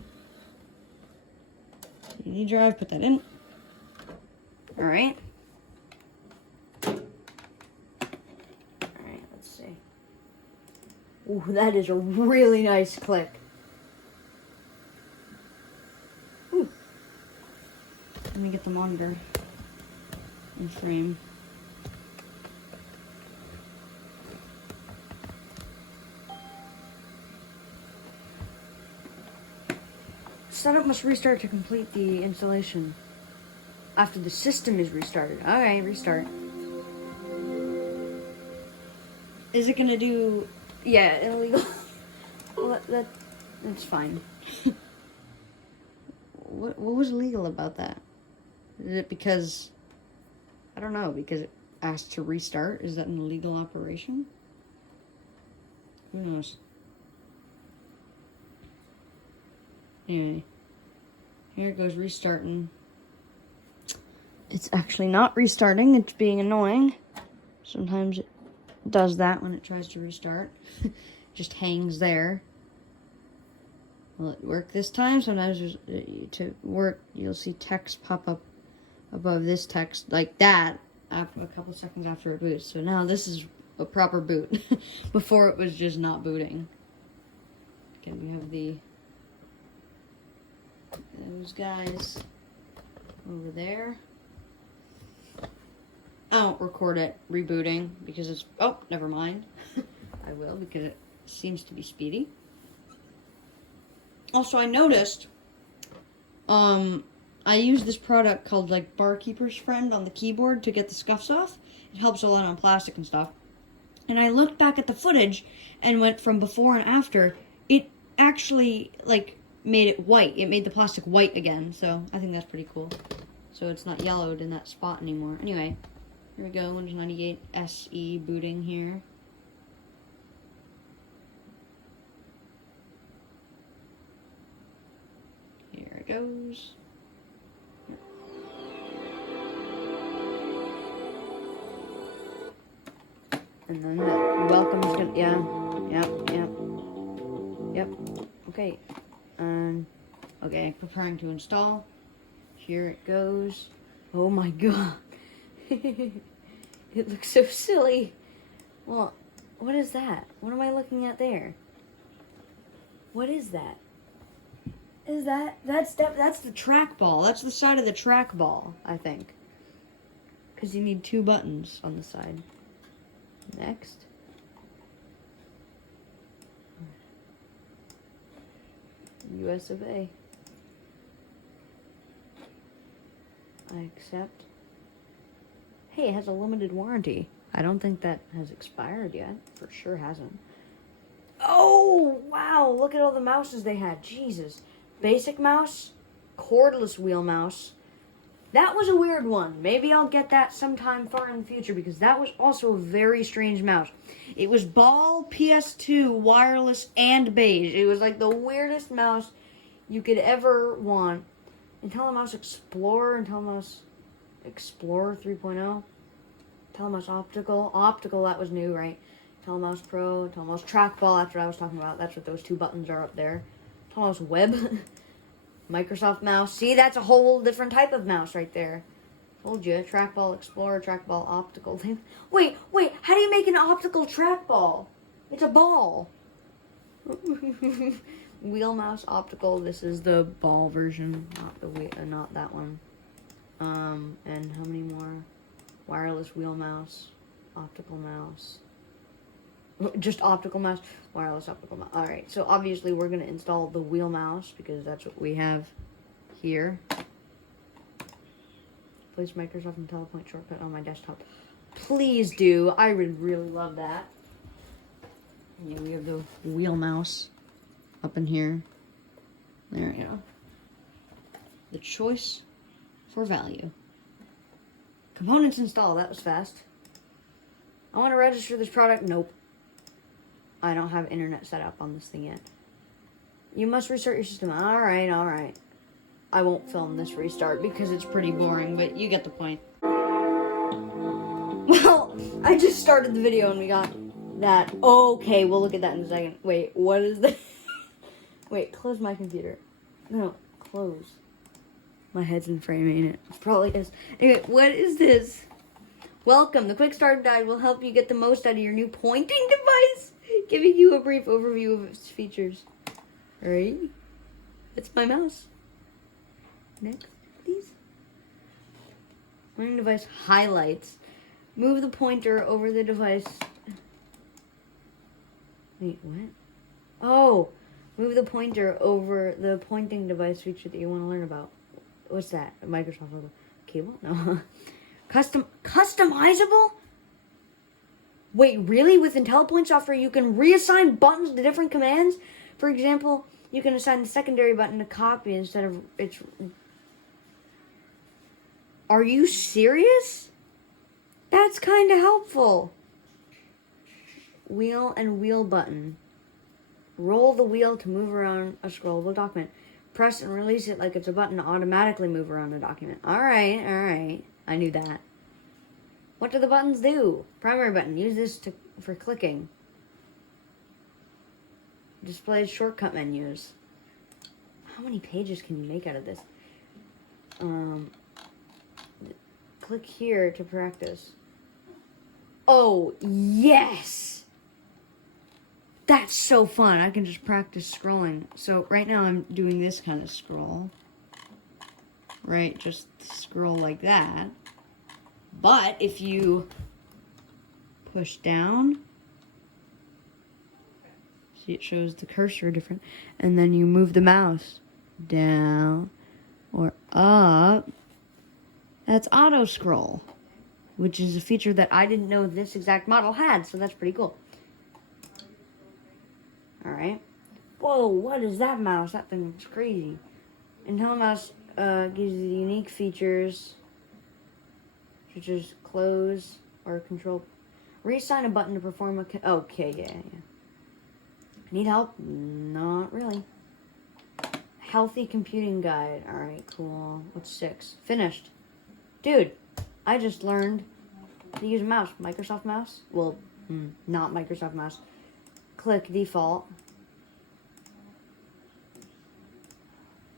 CD drive, put that in. Alright. Alright, let's see. Ooh, that is a really nice click. Ooh. Let me get the monitor in frame. Setup must restart to complete the installation. After the system is restarted. Alright, restart. Is it gonna do... Yeah, illegal. Well, that's fine. What was illegal about that? Is it because... I don't know, because it asked to restart? Is that an illegal operation? Who knows? Anyway. Here it goes restarting. It's actually not restarting, it's being annoying. Sometimes it does that when it tries to restart. Just hangs there. Will it work this time? Sometimes to work, you'll see text pop up above this text like that after a couple seconds after it boots. So now this is a proper boot. Before it was just not booting. Okay, we have those guys over there. I won't record it rebooting because it's... Oh, never mind. I will because it seems to be speedy. Also, I noticed I use this product called like Barkeeper's Friend on the keyboard to get the scuffs off. It helps a lot on plastic and stuff. And I looked back at the footage and went from before and after. It actually like made it white. It made the plastic white again. So I think that's pretty cool. So it's not yellowed in that spot anymore. Anyway. Here we go, Windows 98 SE booting here. Here it goes. And then the welcome is gonna, yep. Okay. Okay, preparing to install. Here it goes. Oh my god. It looks so silly. Well, what is that? What am I looking at there? What is that? That's the trackball. That's the side of the trackball, I think. Because you need 2 buttons on the side. Next. US of A. I accept. Hey, it has a limited warranty. I don't think that has expired yet. For sure hasn't. Oh, wow. Look at all the mouses they had. Jesus. Basic mouse. Cordless wheel mouse. That was a weird one. Maybe I'll get that sometime far in the future because that was also a very strange mouse. It was ball, PS2, wireless, and beige. It was like the weirdest mouse you could ever want. Intellimouse Explorer, Intellimouse Explorer 3.0, Intellimouse Optical. Optical, that was new, right? Intellimouse Pro, Intellimouse Trackball, that's what I was talking about. That's what those 2 buttons are up there. Intellimouse Web. Microsoft mouse. See, that's a whole different type of mouse right there. Told you. Trackball Explorer, Trackball Optical. Wait. How do you make an optical trackball? It's a ball. Wheel mouse optical. This is the ball version, not that one. And how many more? Wireless wheel mouse, optical mouse. Just optical mouse, wireless optical mouse. Alright, so obviously we're going to install the wheel mouse because that's what we have here. Place Microsoft IntelliPoint shortcut on my desktop. Please do. I would really love that. Yeah, we have the wheel mouse up in here. There we go. The choice for value. Components installed. That was fast. I want to register this product. Nope. I don't have internet set up on this thing yet. You must restart your system. Alright. I won't film this restart because it's pretty boring, but you get the point. Well, I just started the video and we got that. Okay, we'll look at that in a second. Wait, what is this? Wait, close my computer. No, close. My head's in frame, ain't it? It probably is. Anyway, what is this? Welcome. The quick start guide will help you get the most out of your new pointing device, giving you a brief overview of its features. Alright. It's my mouse. Next, please. Pointing device highlights. Move the pointer over the device. Wait, what? Oh, move the pointer over the pointing device feature that you want to learn about. What's that? A Microsoft logo. Cable? No. Customizable? Wait, really? With IntelliPoint software, you can reassign buttons to different commands? For example, you can assign the secondary button to copy instead of its... Are you serious? That's kind of helpful. Wheel and wheel button. Roll the wheel to move around a scrollable document. Press and release it like it's a button to automatically move around a document. Alright. I knew that. What do the buttons do? Primary button. Use this for clicking. Displays shortcut menus. How many pages can you make out of this? Click here to practice. Oh, yes! That's so fun. I can just practice scrolling. So right now I'm doing this kind of scroll. Right, just scroll like that. But if you push down, see it shows the cursor different, and then you move the mouse down or up, that's auto scroll, which is a feature that I didn't know this exact model had, so that's pretty cool. Alright. Whoa, what is that mouse? That thing looks crazy. Intellimouse gives you the unique features, such as close or control. Reassign a button to perform a... Okay, yeah. Need help? Not really. Healthy computing guide. Alright, cool. What's 6? Finished. Dude, I just learned to use a mouse. Microsoft mouse? Well, not Microsoft mouse. Click default.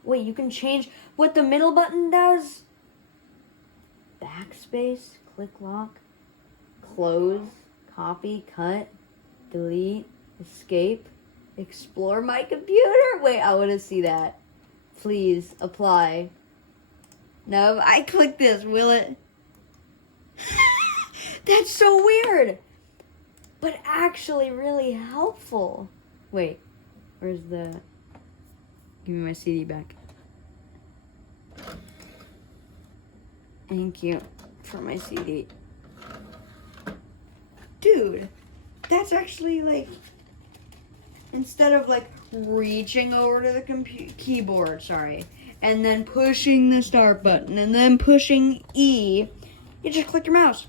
Wait, you can change what the middle button does? backspace, click lock, close, copy, cut, delete, escape, explore my computer. Wait, I want to see that. Please, apply. No, if I click this, will it? That's so weird. But actually really helpful. Wait, where's the... Give me my CD back. Thank you for my CD. Dude, that's actually like... Instead of like reaching over to the keyboard, and then pushing the start button, and then pushing E, you just click your mouse.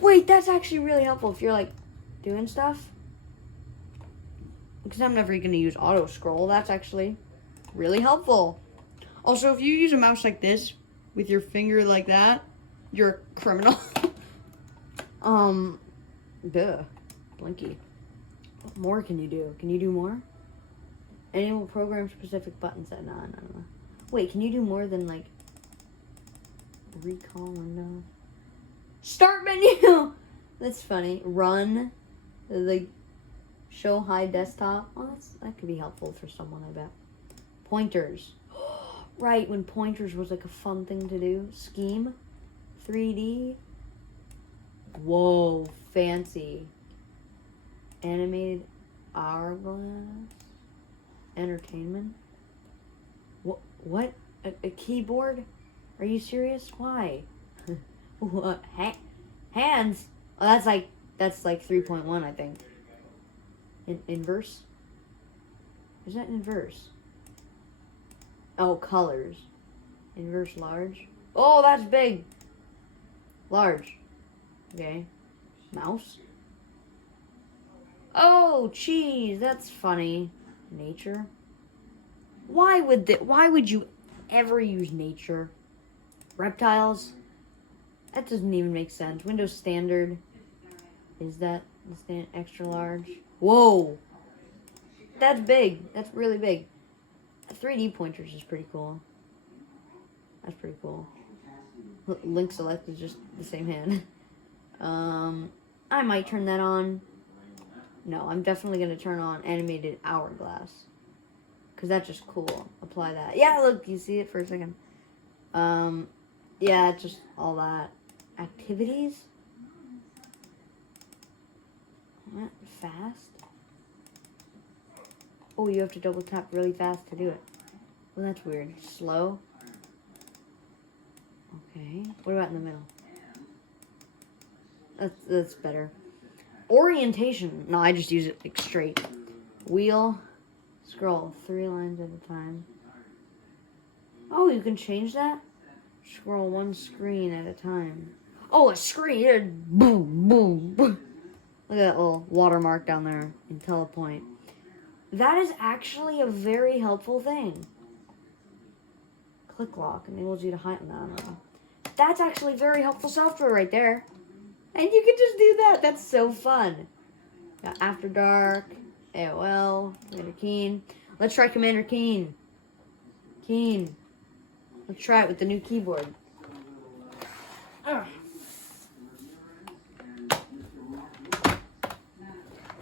Wait, that's actually really helpful if you're like doing stuff. Because I'm never going to use auto scroll. That's actually really helpful. Also, if you use a mouse like this with your finger like that, you're a criminal. Duh. Blinky. What more can you do? Can you do more? Enable program specific buttons. No. Wait, can you do more than like recall window? Start menu! That's funny. Run. Like, show hide desktop. Oh, that could be helpful for someone, I bet. Pointers. Right, when pointers was like a fun thing to do. Scheme. 3D. Whoa, fancy. Animated hourglass. Entertainment. What? A keyboard? Are you serious? Why? What? Hands? Oh, that's like 3.1, I think. Inverse? Is that inverse? Oh, colors. Inverse large. Oh, that's big. Large. Okay. Mouse. Oh, cheese. That's funny. Nature. Why would you ever use nature? Reptiles. That doesn't even make sense. Windows Standard. Is that the extra large? Whoa. That's big. That's really big. 3D pointers is pretty cool. That's pretty cool. Link select is just the same hand. I might turn that on. No, I'm definitely going to turn on animated hourglass. Because that's just cool. Apply that. Yeah, look, you see it for a second. Yeah, just all that. Activities? What? Fast? Oh, you have to double tap really fast to do it. Well, that's weird. Slow? Okay. What about in the middle? That's better. Orientation. No, I just use it like straight. Wheel. Scroll 3 lines at a time. Oh, you can change that? Scroll 1 screen at a time. Oh, a screen! Boom, boom, boom. Look at that little watermark down there. IntelliPoint. That is actually a very helpful thing. Click lock enables you to hide. No. That's actually very helpful software right there. And you can just do that. That's so fun. Got After Dark, AOL, Commander Keen. Let's try Commander Keen. Keen. Let's try it with the new keyboard.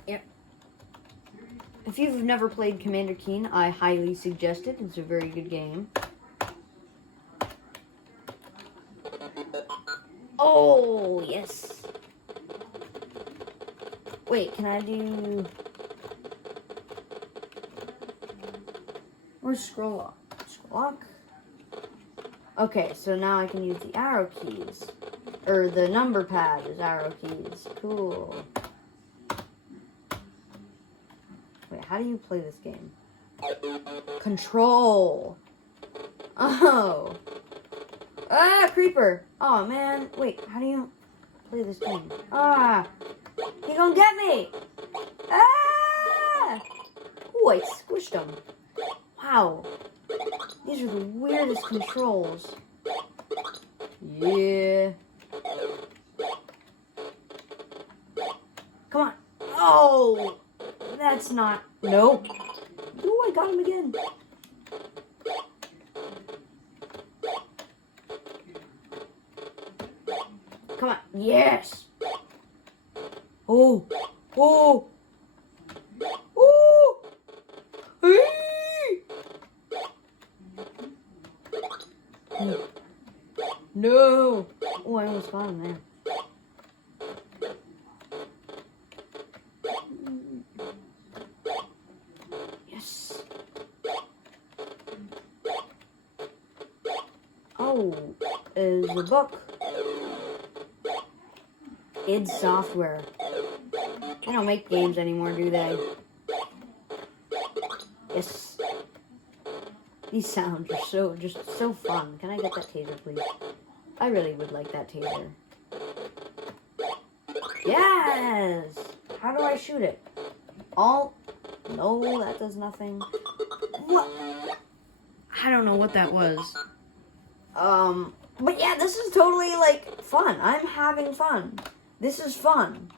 Yep. If you've never played Commander Keen, I highly suggest it. It's a very good game. Oh, yes. Wait, can I do... Where's scroll lock? Scroll lock? Okay, so now I can use the arrow keys. Or the number pad is arrow keys. Cool. Wait, how do you play this game? Control. Oh. Ah, creeper. Oh, man. Wait, how do you play this game? Ah. He gonna get me. Ah. Ooh, I squished him. Wow. These are the weirdest controls. Yeah. Come on. Oh. That's not. Nope. Ooh, I got him again. Come on. Yes. Oh. Oh. Oh. Hey. No. Oh, I almost got him there. Yes. Oh, is the book. Id Software. They don't make games anymore, do they? Yes. These sounds are just so fun. Can I get that taser, please? I really would like that taser. Yes! How do I shoot it? Alt? No, that does nothing. What? I don't know what that was. But yeah, this is totally, like, fun. I'm having fun. This is fun.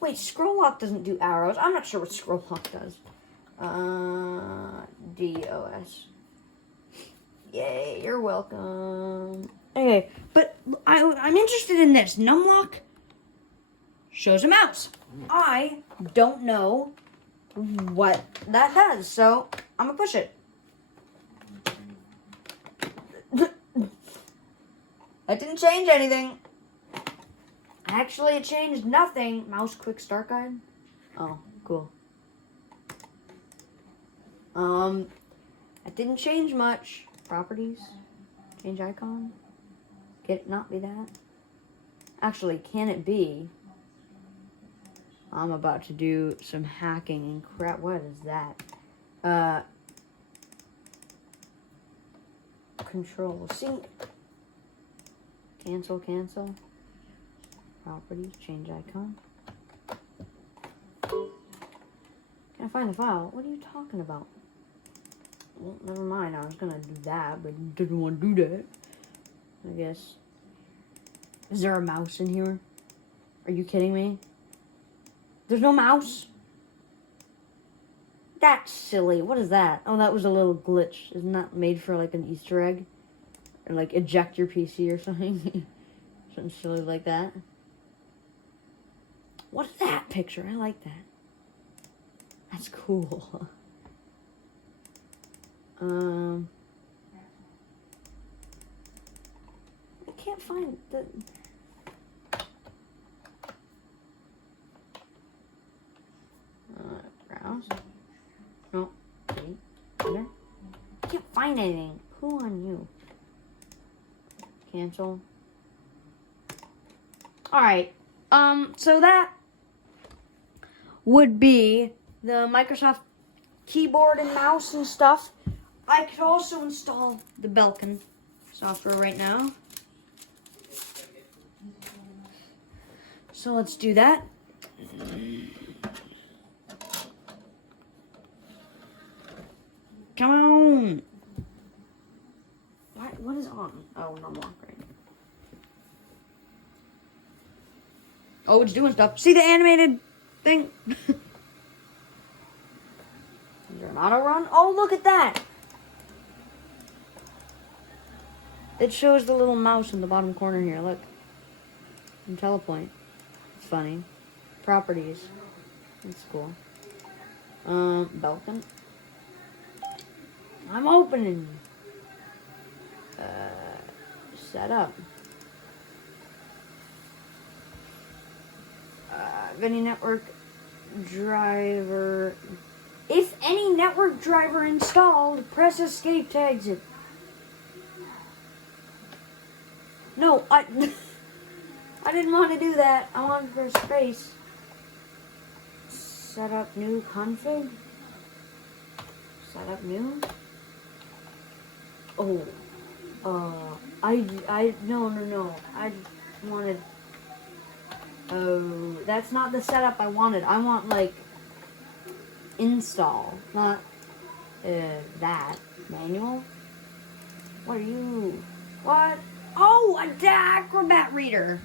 Wait, scroll lock doesn't do arrows. I'm not sure what scroll lock does. DOS. Yay, you're welcome. Anyway, but I'm interested in this. Numlock shows a mouse. I don't know what that does, so I'm gonna push it. That didn't change anything. Actually, it changed nothing. Mouse quick start guide. Oh, cool. It didn't change much. Properties. Change icon. Can it not be that? Actually, can it be? I'm about to do some hacking and crap. What is that? Control sync. Cancel, cancel. Properties, change icon. Can I find the file? What are you talking about? Well, never mind. I was gonna do that, but didn't want to do that. I guess. Is there a mouse in here? Are you kidding me? There's no mouse? That's silly. What is that? Oh, that was a little glitch. Isn't that made for like an Easter egg? Or like eject your PC or something? Something silly like that. What is that picture? I like that. That's cool. I can't find the... browse. No. See? There. I can't find anything. Who on you? Cancel. Alright. So that would be the Microsoft keyboard and mouse and stuff. I could also install the Belkin software right now. So let's do that. Come on. What is on? Oh, no more. Right. Oh, it's doing stuff. See the animated thing? Is there an auto run? Oh, look at that. It shows the little mouse in the bottom corner here. Look. IntelliPoint. It's funny. Properties. That's cool. Belkin. I'm opening. Setup. If any network driver... If any network driver installed, press escape to exit. No, I didn't want to do that. I wanted for space. Set up new config. Set up new. Oh. No. I wanted... Oh, that's not the setup I wanted. I want, like, install, not, that. Manual? What are you? What? Oh, a Acrobat Reader!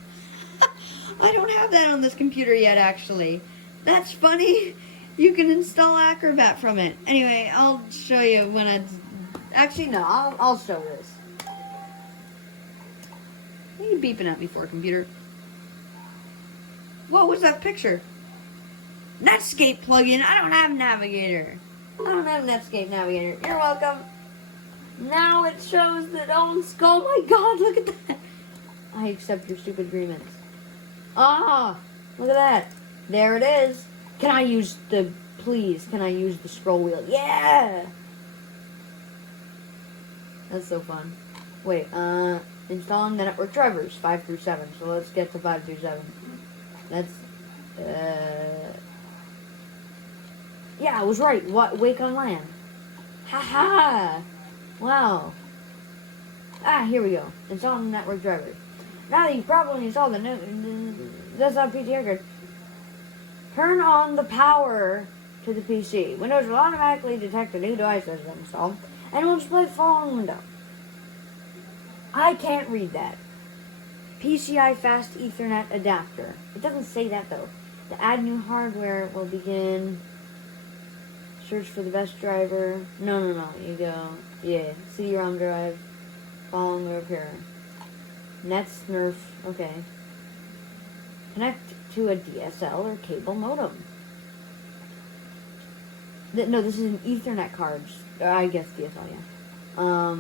I don't have that on this computer yet, actually. That's funny. You can install Acrobat from it. Anyway, I'll show you when it's Actually, no, I'll show this. What are you beeping at me for, computer? What was that picture? Netscape plugin. I don't have Navigator. I don't have Netscape Navigator. You're welcome. Now it shows that oh my god, look at that. I accept your stupid agreements. Ah, look at that. There it is. Can I use the scroll wheel? Yeah! That's so fun. Wait, installing the network drivers, 5 through 7. So let's get to 5 through 7. That's, yeah, I was right. What? Wake on land. Haha! Wow. Ah, here we go. Installing the network drivers. Now that you've properly installed the desktop PTR card, turn on the power to the PC. Windows will automatically detect a new device as installed and will display the following window. I can't read that. PCI Fast Ethernet Adapter. It doesn't say that though. To add new hardware will begin. Search for the best driver. No. You go. Yeah. CD-ROM drive. Following the repair. Nets Nerf. Okay. Connect to a DSL or cable modem. No, this is an Ethernet card. I guess DSL, yeah.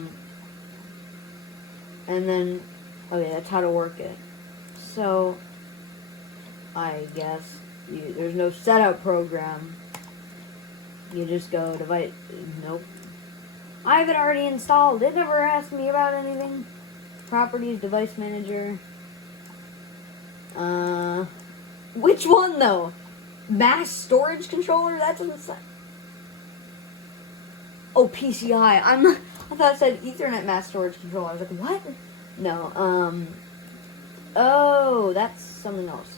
And then, okay, that's how to work it. So, I guess there's no setup program. You just go device. Nope. I have it already installed. It never asked me about anything. Properties, device manager. Which one though? Mass storage controller? That doesn't say. Oh, PCI. I thought it said Ethernet mass storage controller. I was like, what? No. Oh, that's something else.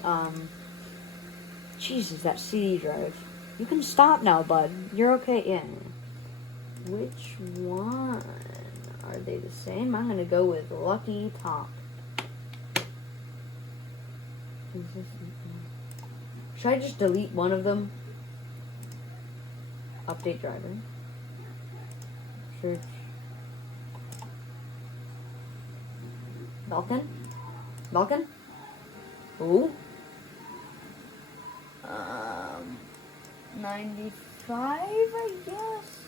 Jesus, that CD drive. You can stop now, bud. You're okay. Yeah. Which one? Are they the same? I'm gonna go with Lucky Top. Should I just delete one of them? Update driver. Search. Balkan? Ooh. 95, I guess.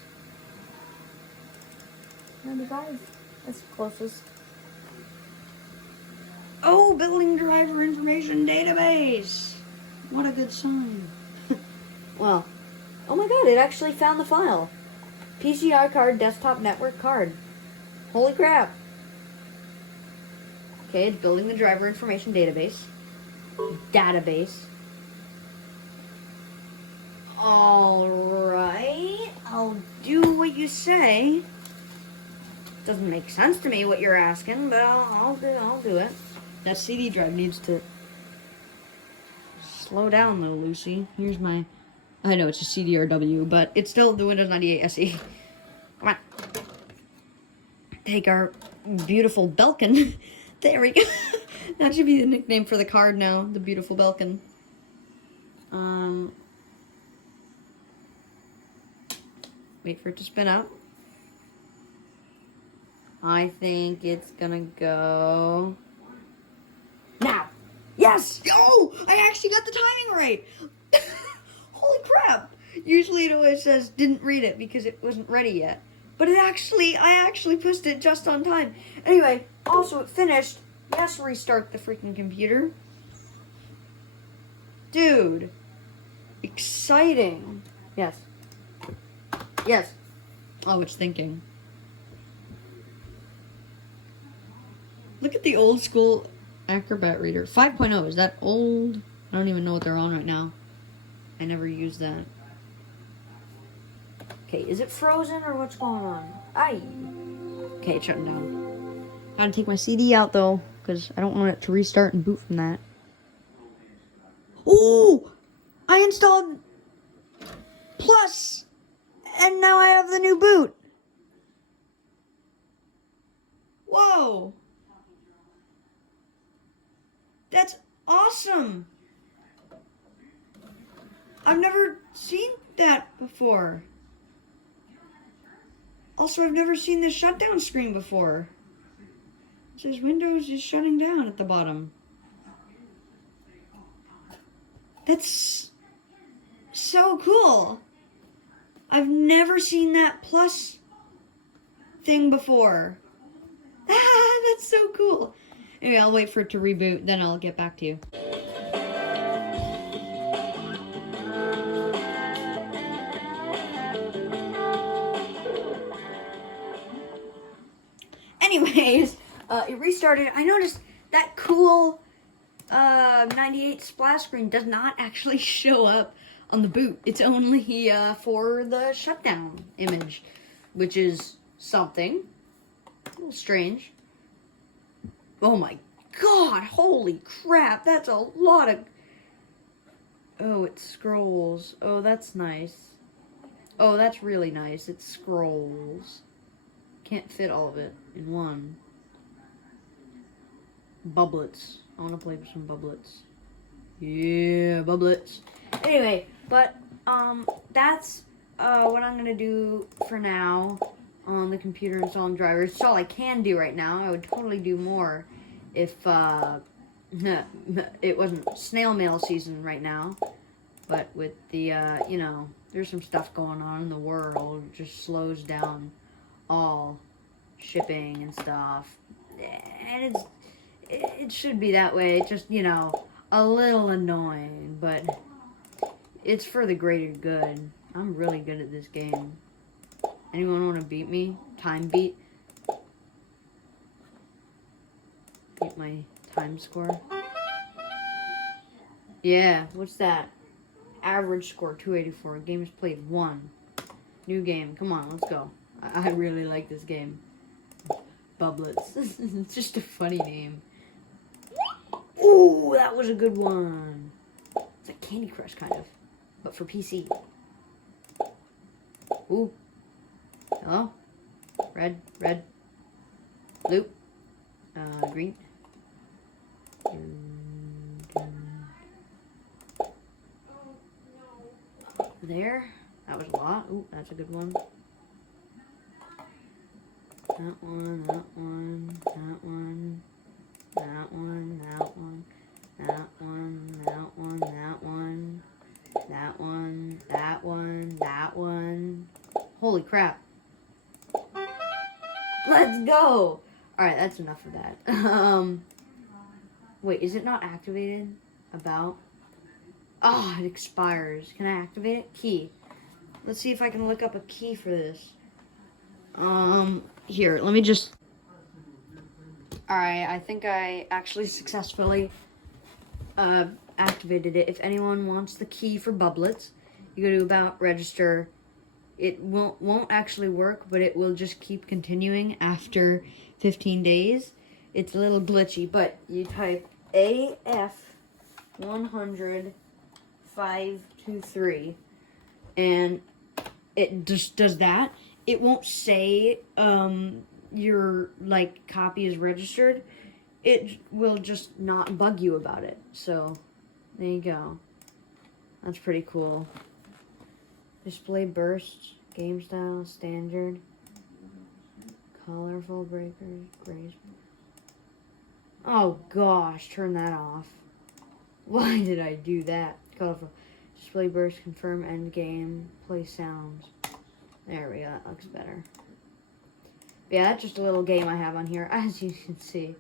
95. That's closest. Oh, building driver information database. What a good sign. Well, oh my god, it actually found the file. PCI card, desktop network card. Holy crap. Okay, it's building the driver information database. Alright, I'll do what you say. Doesn't make sense to me what you're asking, but I'll do it. That CD drive needs to slow down though, Lucy. Here's my... I know it's a CDRW, but it's still the Windows 98 SE. Come on. Take our beautiful Belkin. There we go. That should be the nickname for the card now. The beautiful Belkin. Wait for it to spin up. I think it's gonna go... Now! Yes! Oh! I actually got the timing right! Holy crap! Usually it always says, didn't read it because it wasn't ready yet. But I actually pushed it just on time. Anyway, also it finished. Yes, restart the freaking computer. Dude. Exciting. Yes. Yes. Oh, it's thinking. Look at the old school Acrobat Reader. 5.0, is that old? I don't even know what they're on right now. I never used that. Okay, is it frozen or what's going on? Aye. Okay, it's shutting down. Gotta take my CD out though, because I don't want it to restart and boot from that. Ooh! I installed Plus! And now I have the new boot. Whoa! That's awesome! I've never seen that before. Also, I've never seen this shutdown screen before. It says Windows is shutting down at the bottom. That's so cool. I've never seen that plus thing before. That's so cool. Anyway, I'll wait for it to reboot, then I'll get back to you. Anyways, it restarted. I noticed that cool 98 splash screen does not actually show up on the boot. It's only for the shutdown image, which is something. A little strange. Oh my god, holy crap, that's a lot of... Oh, it scrolls. Oh, that's nice. Oh, that's really nice. It scrolls. Can't fit all of it in one. Bubblets. I want to play with some bubblets. Yeah, bubblets. Anyway, but that's what I'm gonna do for now on the computer, installing drivers. It's all I can do right now. I would totally do more if it wasn't snail mail season right now. But with the you know, there's some stuff going on in the world. It just slows down all shipping and stuff, and it should be that way. It's just, you know, a little annoying, but it's for the greater good. I'm really good at this game. Anyone want to beat me? Time beat? Beat my time score? Yeah, what's that? Average score 284. Game is played 1. New game. Come on, let's go. I really like this game. Bubblets. It's just a funny name. Ooh, that was a good one. It's like Candy Crush, kind of, but for PC. Ooh. Hello? Red, blue, green. There. That was a lot. Ooh, that's a good one. That one, that one, that one, that one, that one, that one, that one, that one, that one, that one, that one. Holy crap. Let's go! Alright, that's enough of that. Wait, is it not activated? About? Oh, it expires. Can I activate it? Key. Let's see if I can look up a key for this. Here, let me just... Alright, I think I actually successfully activated it. If anyone wants the key for Bubblets, you go to About, Register. It won't actually work, but it will just keep continuing after 15 days. It's a little glitchy, but you type AF100-523, and it just does that. It won't say your copy is registered. It will just not bug you about it. So there you go. That's pretty cool. Display bursts, game style, standard, colorful breakers, grays. Oh gosh, turn that off. Why did I do that? Colorful. Display burst, confirm end game, play sounds. There we go, that looks better. Yeah, that's just a little game I have on here. As you can see,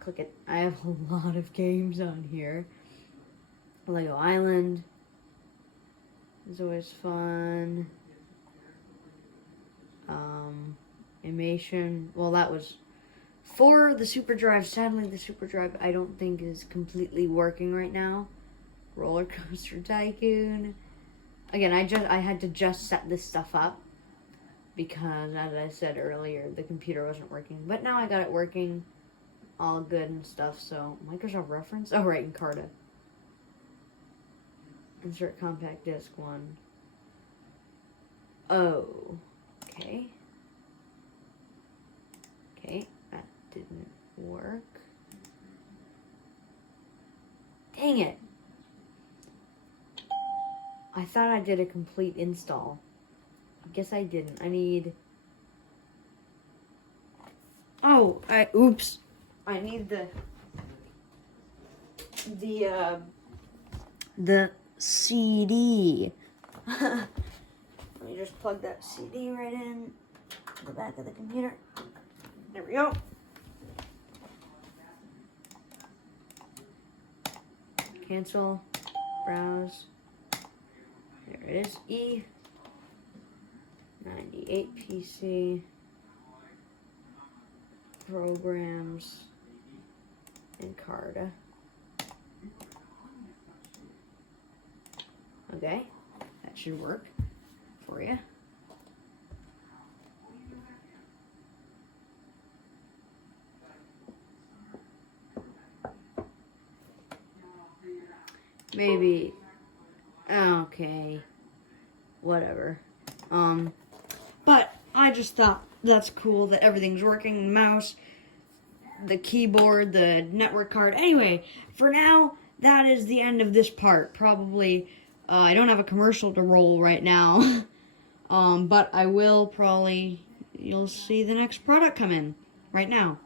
click it. I have a lot of games on here. Lego Island is always fun. Animation. Well, that was for the Super Drive. Sadly, the Super Drive I don't think is completely working right now. Roller Coaster Tycoon. Again, I had to just set this stuff up because, as I said earlier, the computer wasn't working. But now I got it working, all good and stuff. So Microsoft Reference. Oh right, Encarta. Insert compact disc 1. Oh, okay. Okay, that didn't work. Dang it. I thought I did a complete install. I guess I didn't. I need Oh, oops. I need the CD. Let me just plug that CD right in the back of the computer. There we go. Cancel, browse. There it is. E98 PC. Programs and Carta. Okay, that should work for you. Maybe. Okay. Whatever. But I just thought that's cool that everything's working. The mouse, the keyboard, the network card. Anyway, for now, that is the end of this part. Probably, I don't have a commercial to roll right now. But I will probably, you'll see the next product come in right now.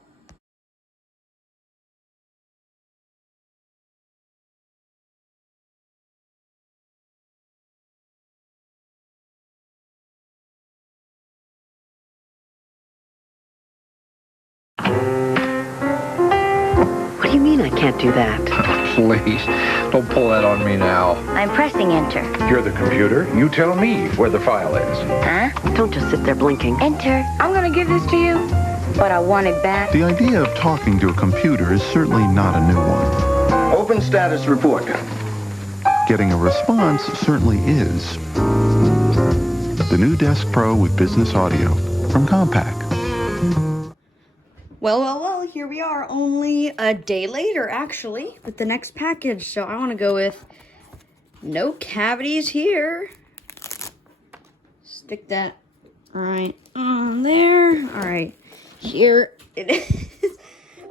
What do you mean I can't do that? Please, don't pull that on me now. I'm pressing enter. You're the computer. You tell me where the file is. Huh? Don't just sit there blinking. Enter. I'm gonna give this to you, but I want it back. The idea of talking to a computer is certainly not a new one. Open status report. Getting a response certainly is. The new Desk Pro with business audio from Compaq. Well, here we are, only a day later, actually, with the next package. So I want to go with no cavities here. Stick that right on there. All right, here it is.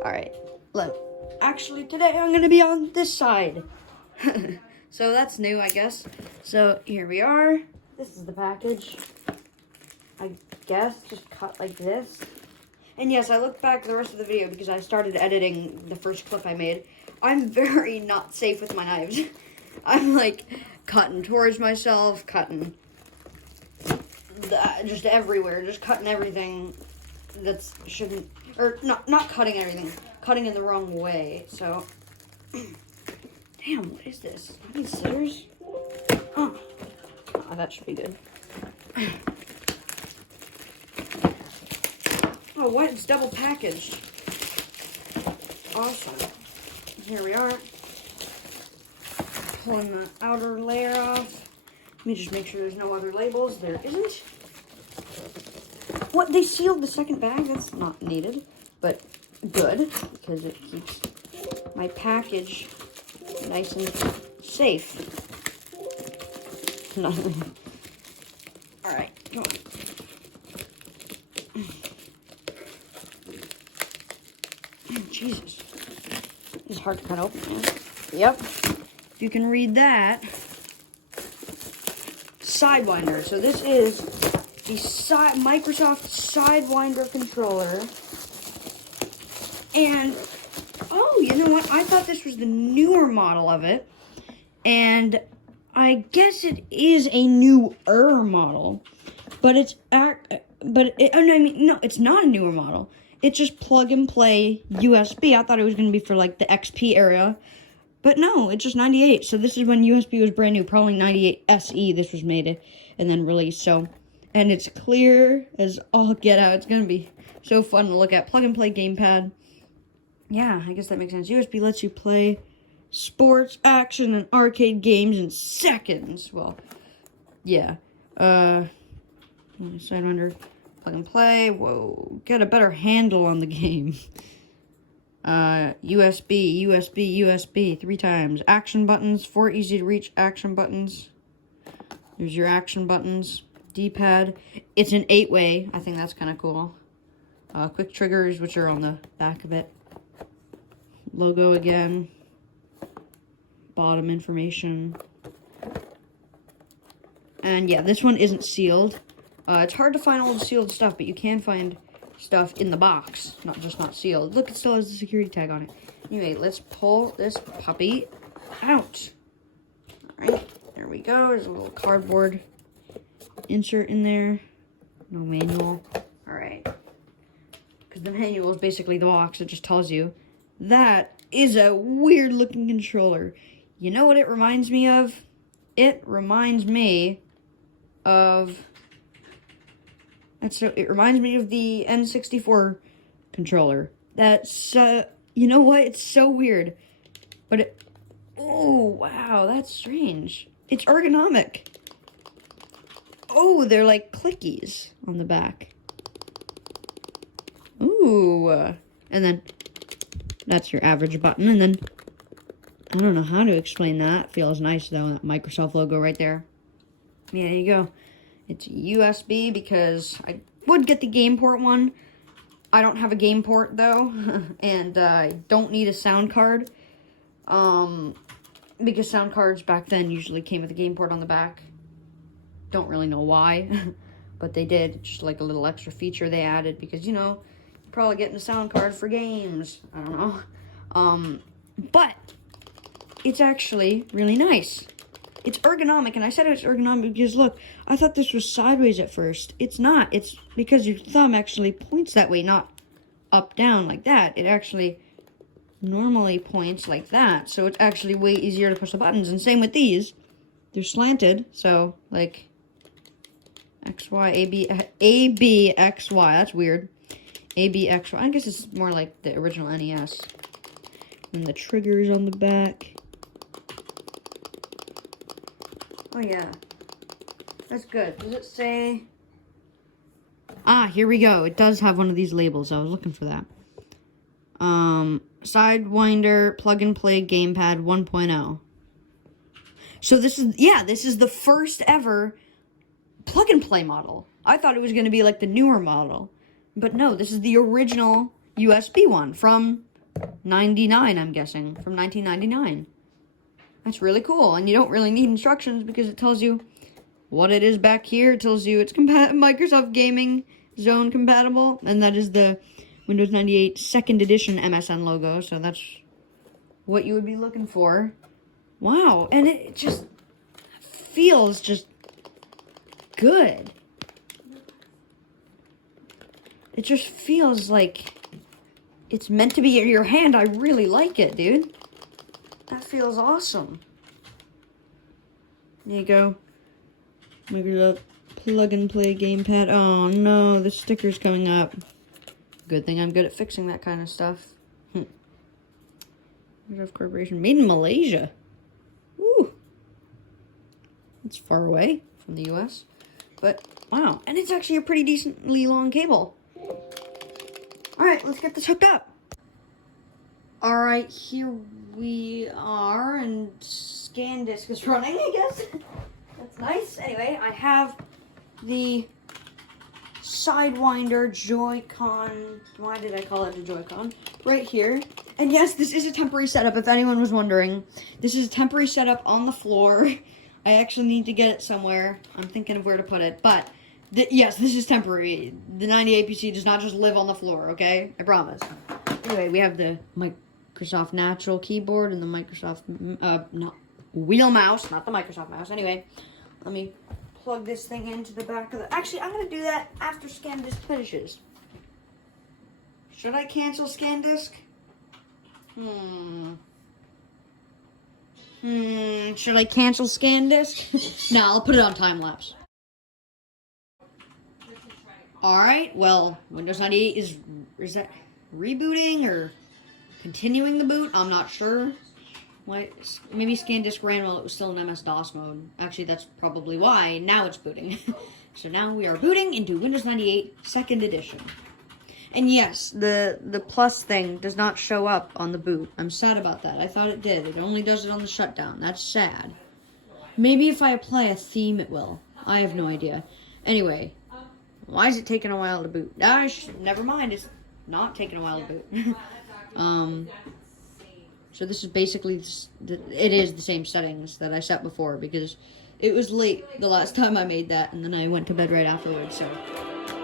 All right, look, actually today I'm going to be on this side. So that's new, I guess. So here we are. This is the package. I guess just cut like this. And yes, I looked back the rest of the video because I started editing the first clip I made. I'm very not safe with my knives. I'm like cutting towards myself, cutting just everywhere, just cutting everything that shouldn't, or not cutting everything, cutting in the wrong way. So, damn, what is this? I need scissors? Oh, that should be good. Oh, what? It's double packaged. Awesome. Here we are. Pulling the outer layer off. Let me just make sure there's no other labels. There isn't. What? They sealed the second bag? That's not needed, but good, because it keeps my package nice and safe. Alright, come on. Jesus. This is hard to cut open, man. Yep. If you can read that. Sidewinder. So this is the Microsoft Sidewinder controller. And, oh, you know what? I thought this was the newer model of it. And I guess it is a newer model. But it's, no, it's not a newer model. It's just plug and play USB. I thought it was going to be for like the XP era. But no, it's just 98. So this is when USB was brand new. Probably 98 SE this was made and then released. So, and it's clear as all get out. It's going to be so fun to look at. Plug and play gamepad. Yeah, I guess that makes sense. USB lets you play sports, action, and arcade games in seconds. Well, yeah. Sidewinder. Plug and play. Whoa. Get a better handle on the game. USB, USB, USB. 3 times. Action buttons. 4 easy to reach action buttons. There's your action buttons. D-pad. It's an 8-way. I think that's kind of cool. Quick triggers, which are on the back of it. Logo again. Bottom information. And yeah, this one isn't sealed. It's hard to find all the sealed stuff, but you can find stuff in the box, not sealed. Look, it still has the security tag on it. Anyway, let's pull this puppy out. All right, there we go. There's a little cardboard insert in there. No manual. All right. Because the manual is basically the box. It just tells you that is a weird looking controller. You know what it reminds me of? It reminds me of... it reminds me of the N64 controller. That's, you know what? It's so weird. But it... Oh, wow, that's strange. It's ergonomic. Oh, they're like clickies on the back. Ooh. And then that's your average button. And then I don't know how to explain that. Feels nice though, that Microsoft logo right there. Yeah, there you go. It's USB because I would get the game port one. I don't have a game port though. And I don't need a sound card. Because sound cards back then usually came with a game port on the back. Don't really know why, but they did. Just like a little extra feature they added because, you know, you're probably getting a sound card for games. I don't know. But it's actually really nice. It's ergonomic, and I said it's ergonomic because, look, I thought this was sideways at first. It's not. It's because your thumb actually points that way, not up, down like that. It actually normally points like that, so it's actually way easier to push the buttons. And same with these. They're slanted, so, like... XY, AB, XY. That's weird. AB, XY. I guess it's more like the original NES. And the triggers on the back. Oh, yeah. That's good. Does it say... Ah, here we go. It does have one of these labels. I was looking for that. Sidewinder plug-and-play Gamepad 1.0. So this is the first ever plug-and-play model. I thought it was going to be like the newer model. But no, this is the original USB one from 99, I'm guessing. From 1999. That's really cool. And you don't really need instructions because it tells you what it is back here. It tells you it's Microsoft Gaming Zone compatible. And that is the Windows 98 2nd edition MSN logo. So that's what you would be looking for. Wow. And it just feels just good. It just feels like it's meant to be in your hand. I really like it, dude. That feels awesome. There you go. Microsoft plug-and-play gamepad. Oh no, the sticker's coming up. Good thing I'm good at fixing that kind of stuff. Microsoft Corporation. Made in Malaysia. Woo! It's far away from the US. But, wow. And it's actually a pretty decently long cable. Alright, let's get this hooked up. Alright, here we are, and scan disk is running, I guess. That's nice. Anyway, I have the Sidewinder Joy-Con. Why did I call it a Joy-Con? Right here. And yes, this is a temporary setup, if anyone was wondering. This is a temporary setup on the floor. I actually need to get it somewhere. I'm thinking of where to put it. But, yes, this is temporary. The 98 PC does not just live on the floor, okay? I promise. Anyway, we have the Microsoft Natural keyboard and the Microsoft, wheel mouse, not the Microsoft mouse. Anyway, let me plug this thing into the back of the... Actually, I'm going to do that after ScanDisk finishes. Should I cancel ScanDisk? Should I cancel ScanDisk? No, I'll put it on time-lapse. Alright, well, Windows 98 is that rebooting or continuing the boot? I'm not sure. Maybe ScanDisk ran while it was still in MS-DOS mode. Actually, that's probably why. Now it's booting. So now we are booting into Windows 98 2nd edition. And yes, the plus thing does not show up on the boot. I'm sad about that. I thought it did. It only does it on the shutdown. That's sad. Maybe if I apply a theme, it will. I have no idea. Anyway, why is it taking a while to boot? Never mind. It's not taking a while to boot. So this is basically, it is the same settings that I set before because it was late the last time I made that and then I went to bed right afterwards. So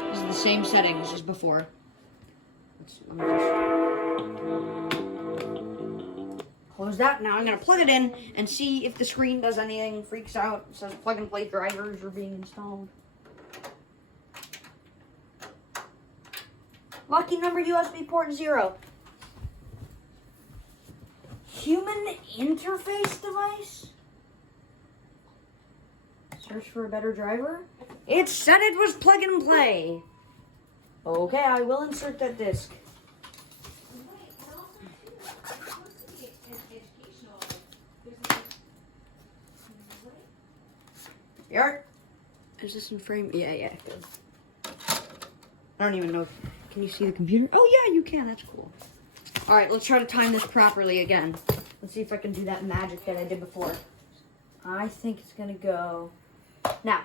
this is the same settings as before. Let me just close that. Now I'm gonna plug it in and see if the screen does anything, freaks out, says plug and play drivers are being installed. Lucky number USB port 0. Human interface device? Search for a better driver? It said it was plug and play. Okay, I will insert that disc. Here. Is this in frame? Yeah, good. I don't even know if, can you see the computer? Oh yeah, you can, that's cool. Alright, let's try to time this properly again. Let's see if I can do that magic that I did before. I think it's gonna go now.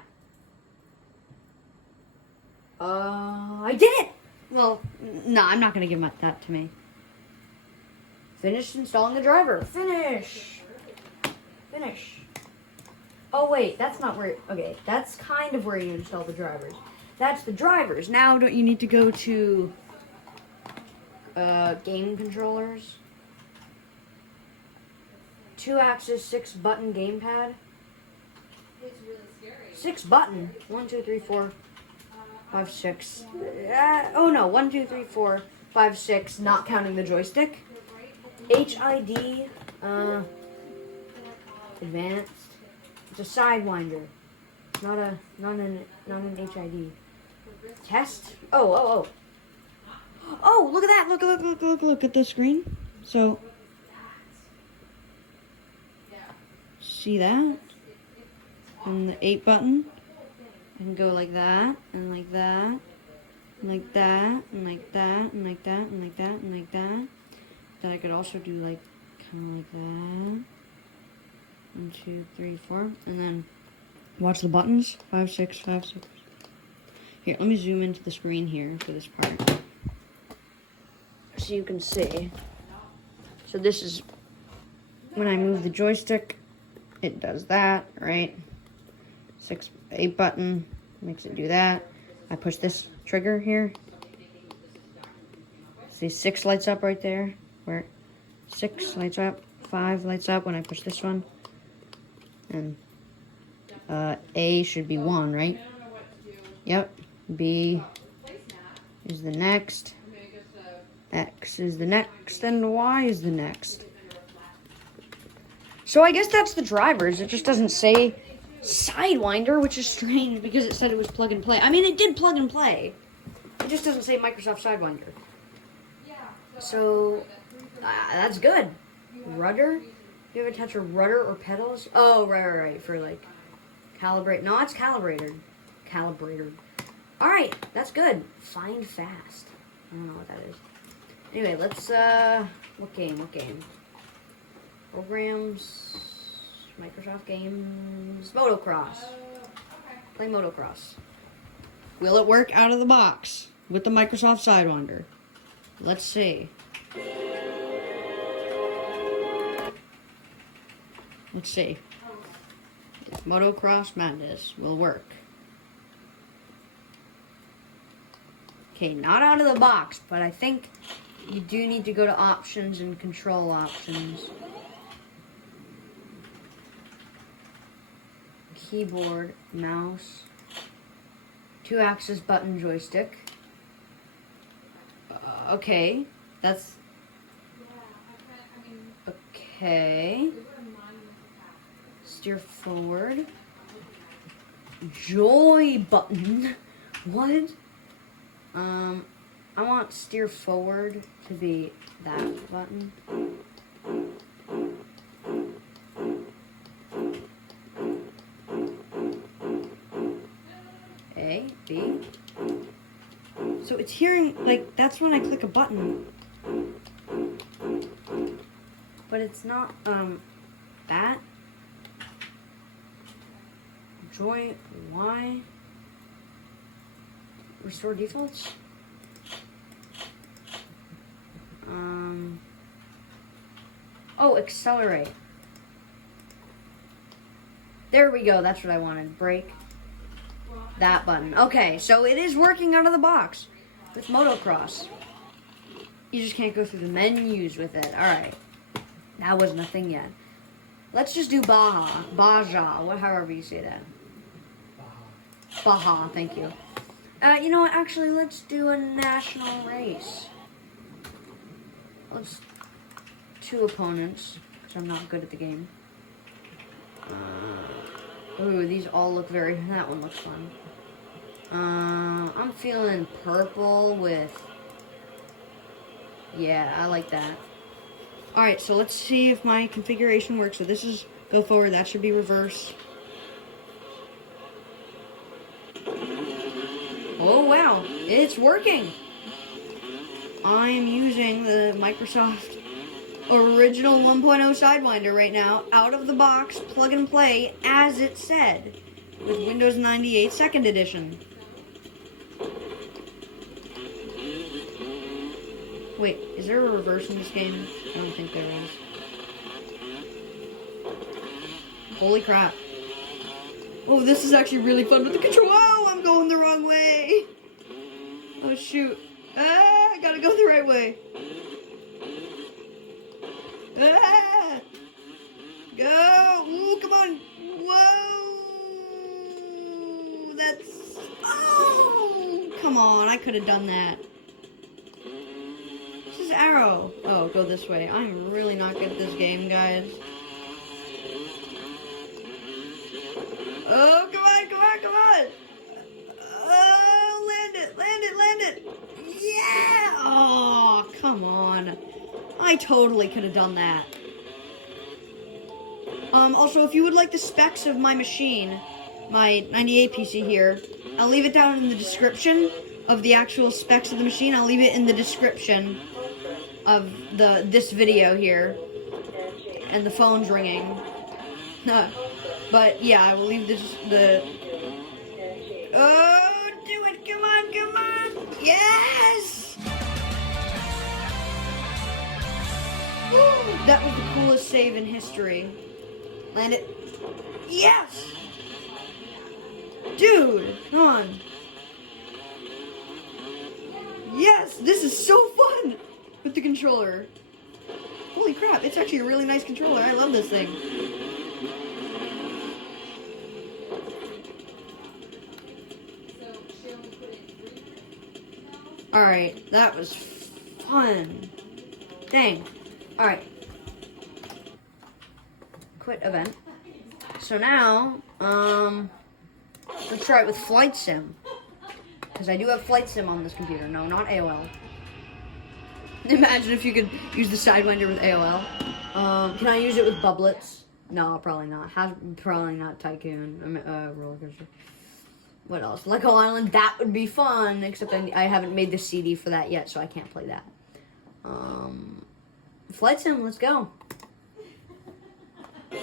I did it! Well, no, I'm not gonna give that to me. Finished installing the driver. Finish! Oh wait, that's not where, okay, that's kind of where you install the drivers. That's the drivers. Now don't you need to go to game controllers? 2-axis 6-button gamepad. It's really scary. 6-button. 1, 2, 3, 4, 5, 6. Oh no, 1, 2, 3, 4, 5, 6. Not counting the joystick. HID. Advanced. It's a Sidewinder. Not an HID. Test. Oh. Oh, look at that. Look at the screen. So, see that? And the 8 button. And go like that, and like that, and like that, and like that, and like that, and like that, and like that. Then I could also do like, kind of like that. 1, 2, 3, 4. And then watch the buttons. 5, 6, 5, 6. Here, let me zoom into the screen here for this part. So you can see. So this is when I move the joystick, it does that, right? 8 button makes it do that. I push this trigger here. See 6 lights up right there. Where 6 lights up, 5 lights up when I push this one. And A should be 1, right? Yep. B is the next. X is the next, and Y is the next. So I guess that's the drivers. It just doesn't say Sidewinder, which is strange because it said it was plug and play. I mean, it did plug and play. It just doesn't say Microsoft Sidewinder. So, that's good. Rudder? Do you ever touch a rudder or pedals? Oh, right. For like, calibrate. No, it's calibrated. Alright, that's good. Find fast. I don't know what that is. Anyway, let's, what game? Programs, Microsoft games, motocross. Play motocross. Will it work out of the box with the Microsoft Sidewinder? Let's see. Motocross Madness will work. Okay, not out of the box, but I think you do need to go to options and control options. Keyboard, mouse, 2-axis button joystick. Okay, that's... Okay. Steer forward. Joy button. What? I want steer forward to be that button. A, B. So it's hearing, like, that's when I click a button. But it's not, that. Joy, Y. Restore defaults. Oh, accelerate. There we go. That's what I wanted. Brake. That button. Okay, so it is working out of the box with motocross. You just can't go through the menus with it. Alright. That wasn't a thing yet. Let's just do Baja, however you say that. Baja, thank you. You know what, actually, let's do a national race. Let's... 2 opponents, because I'm not good at the game. Ooh, these all look very... That one looks fun. I'm feeling purple with... Yeah, I like that. Alright, so let's see if my configuration works. So this is go forward, that should be reverse. Oh wow, it's working! I am using the Microsoft original 1.0 Sidewinder right now, out of the box, plug and play, as it said, with Windows 98 2nd Edition. Wait, is there a reverse in this game? I don't think there is. Holy crap. Oh, this is actually really fun with the control. Oh, I'm going the wrong way. Oh, shoot. Ah, I gotta go the right way. Ah! Go! Ooh, come on! Whoa! That's... Oh! Come on, I could have done that. This is arrow. Oh, go this way. I'm really not good at this game, guys. Oh, come on, come on, come on! Oh, land it, land it, land it! Yeah! Oh, come on. I totally could have done that. Also, if you would like the specs of my machine, my 98 PC here, I'll leave it down in the description of the actual specs of the machine. I'll leave it in the description of this video here. And the phone's ringing. But yeah, I will leave the... Oh, do it! Come on, come on! Yes! Woo! That was the coolest save in history. Land it. Yes! Dude, come on. Yes, this is so fun with the controller. Holy crap, it's actually a really nice controller. I love this thing. Alright, that was fun. Dang. Alright. Quit event. So now, let's try it with Flight Sim. Because I do have Flight Sim on this computer. No, not AOL. Imagine if you could use the Sidewinder with AOL. Can I use it with Bubblets? No, probably not. Probably not Tycoon. Roller coaster. What else? Lego Island, that would be fun, except I haven't made the CD for that yet, so I can't play that. Flight Sim, let's go. I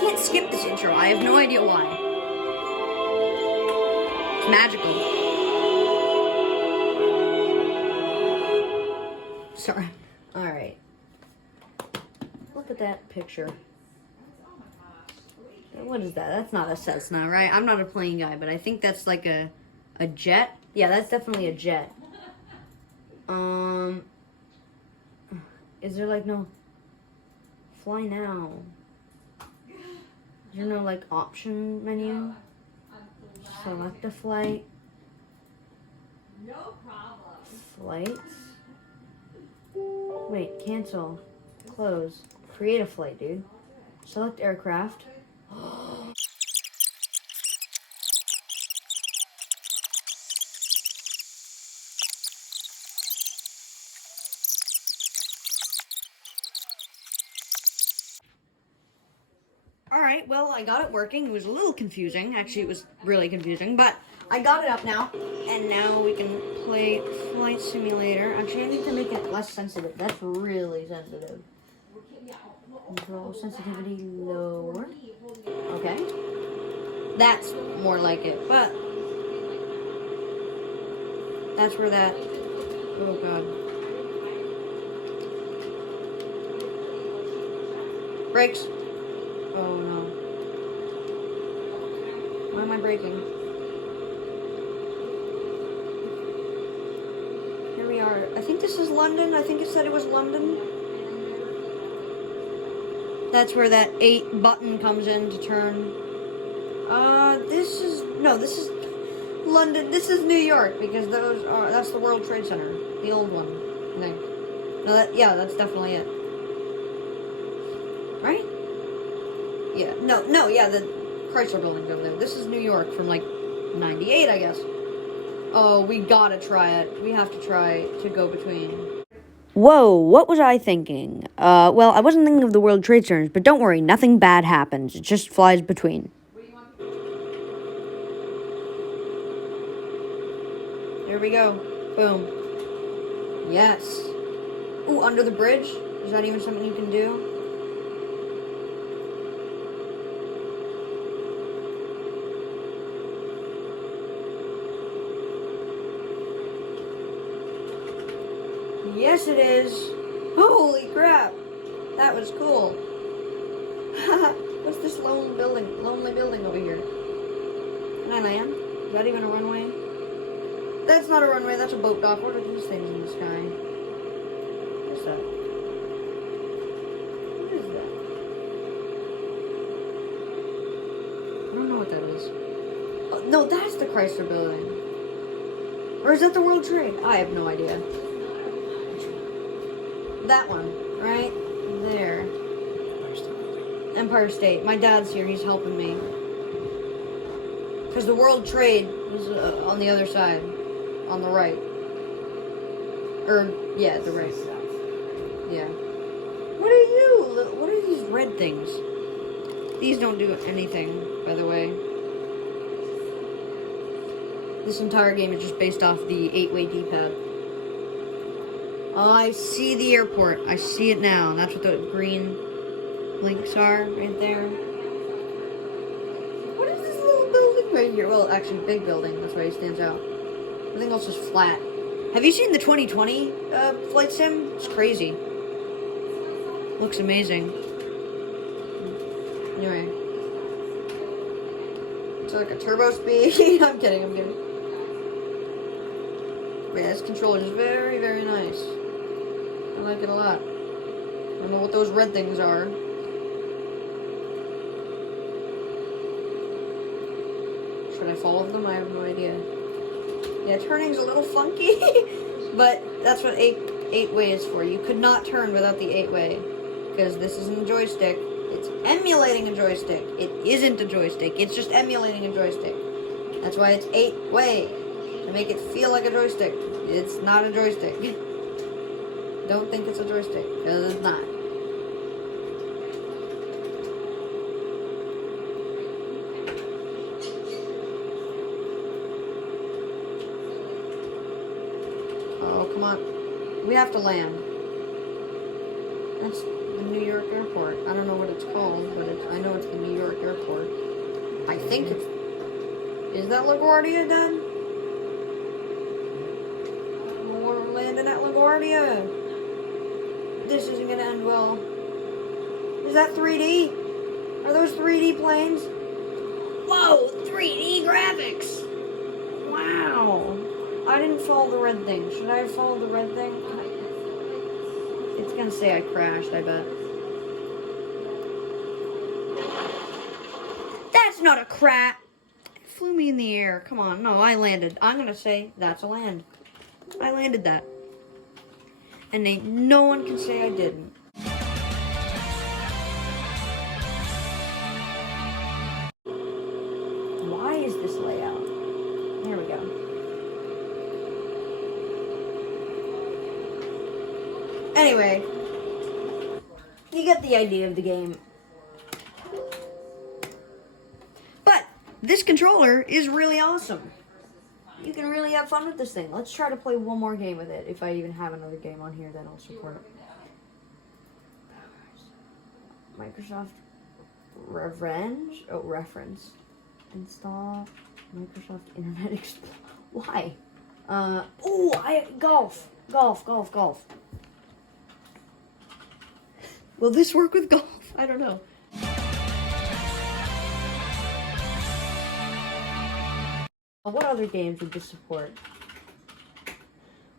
can't skip this intro, I have no idea why. It's magical. Sorry. Alright. Look at that picture. What is that? That's not a Cessna, right? I'm not a plane guy, but I think that's like a jet. Yeah, that's definitely a jet. Is there like no fly now? Is there no like option menu? Select a flight. No problem. Flights. Wait, cancel. Close. Create a flight, dude. Select aircraft. Alright, well, I got it working. It was a little confusing. Actually, it was really confusing, but I got it up now. And now we can play Flight Simulator. Actually, I need to make it less sensitive. That's really sensitive. Control sensitivity lower. Okay. That's more like it, but that's where that... Oh, God. Brakes. Oh, no. Why am I braking? think this is London. I think it said it was London. That's where that 8 button comes in to turn. This is London. This is New York, because that's the World Trade Center, the old one, I think. No, that's definitely it. Right? Yeah. No, yeah, the Chrysler Building's over there. This is New York from like 98, I guess. Oh, we gotta try it. We have to try to go between. Whoa, what was I thinking? Well, I wasn't thinking of the World Trade Centers, but don't worry, nothing bad happens. It just flies between. Here we go. Boom. Yes. Ooh, under the bridge? Is that even something you can do? Yes, it is. Holy crap. That was cool. What's this lonely building over here? Can I land? Is that even a runway? That's not a runway, that's a boat dock. What are these things in the sky? What's that? What is that? I don't know what that is. Oh, no, that's the Chrysler Building. Or is that the World Trade? I have no idea. That one, right? There. Empire State. My dad's here, he's helping me. Because the World Trade is on the other side. On the right. Yeah, the right. Yeah. What are these red things? These don't do anything, by the way. This entire game is just based off the 8-way D-pad. Oh, I see the airport. I see it now. That's what the green links are, right there. What is this little building right here? Well, actually, big building. That's why it stands out. Everything else is flat. Have you seen the 2020 flight sim? It's crazy. Looks amazing. Anyway. It's like a turbo speed. I'm kidding. But yeah, this controller is very, very nice. I like it a lot. I don't know what those red things are. Should I follow them? I have no idea. Yeah, turning's a little funky, but that's what 8-way is for. You could not turn without the 8-way, because this isn't a joystick. It's emulating a joystick. It isn't a joystick. It's just emulating a joystick. That's why it's 8-way, to make it feel like a joystick. It's not a joystick. Don't think it's a joystick, because it's not. Oh, come on. We have to land. That's the New York airport. I don't know what it's called, but I know it's the New York airport. I think it's... Is that LaGuardia done? We're landing at LaGuardia. This isn't gonna end well. Is that 3D? Are those 3D planes? Whoa, 3D graphics! Wow. I didn't follow the red thing. Should I have followed the red thing? It's gonna say I crashed, I bet. That's not a crash! It flew me in the air. Come on, no, I landed. I'm gonna say that's a land. I landed that. And no one can say I didn't. Why is this layout? There we go. Anyway, you get the idea of the game. But this controller is really awesome. You can really have fun with this thing. Let's try to play one more game with it. If I even have another game on here, then I'll support it. Microsoft Revenge? Oh, reference. Install Microsoft Internet Explorer. Why? Golf. Will this work with golf? I don't know. What other games would this support?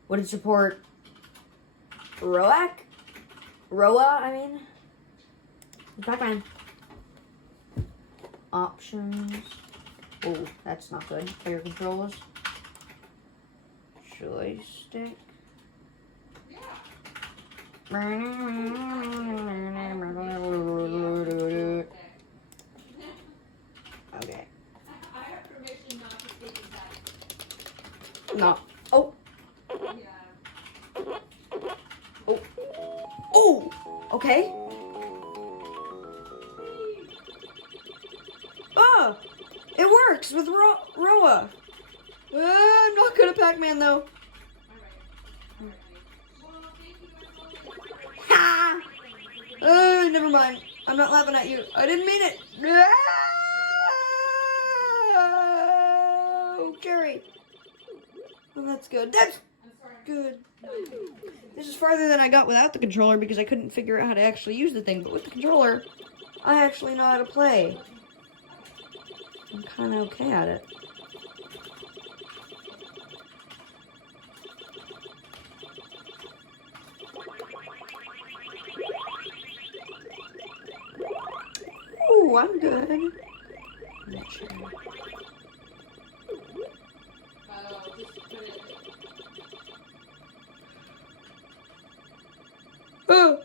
Would it support Roa, I mean. Pac-Man. Options. Oh, that's not good. Player controls. Joystick. Okay. I have permission not to speak in that. No. Oh. Yeah. Oh. Oh. Okay. Oh. It works with Roa. I'm not good at Pac-Man though. Ha! Never mind. I'm not laughing at you. I didn't mean it. Oh, Gary. Oh, that's good. That's good. This is farther than I got without the controller because I couldn't figure out how to actually use the thing. But with the controller, I actually know how to play. I'm kind of okay at it. Ooh, I'm good. Not sure. Oh.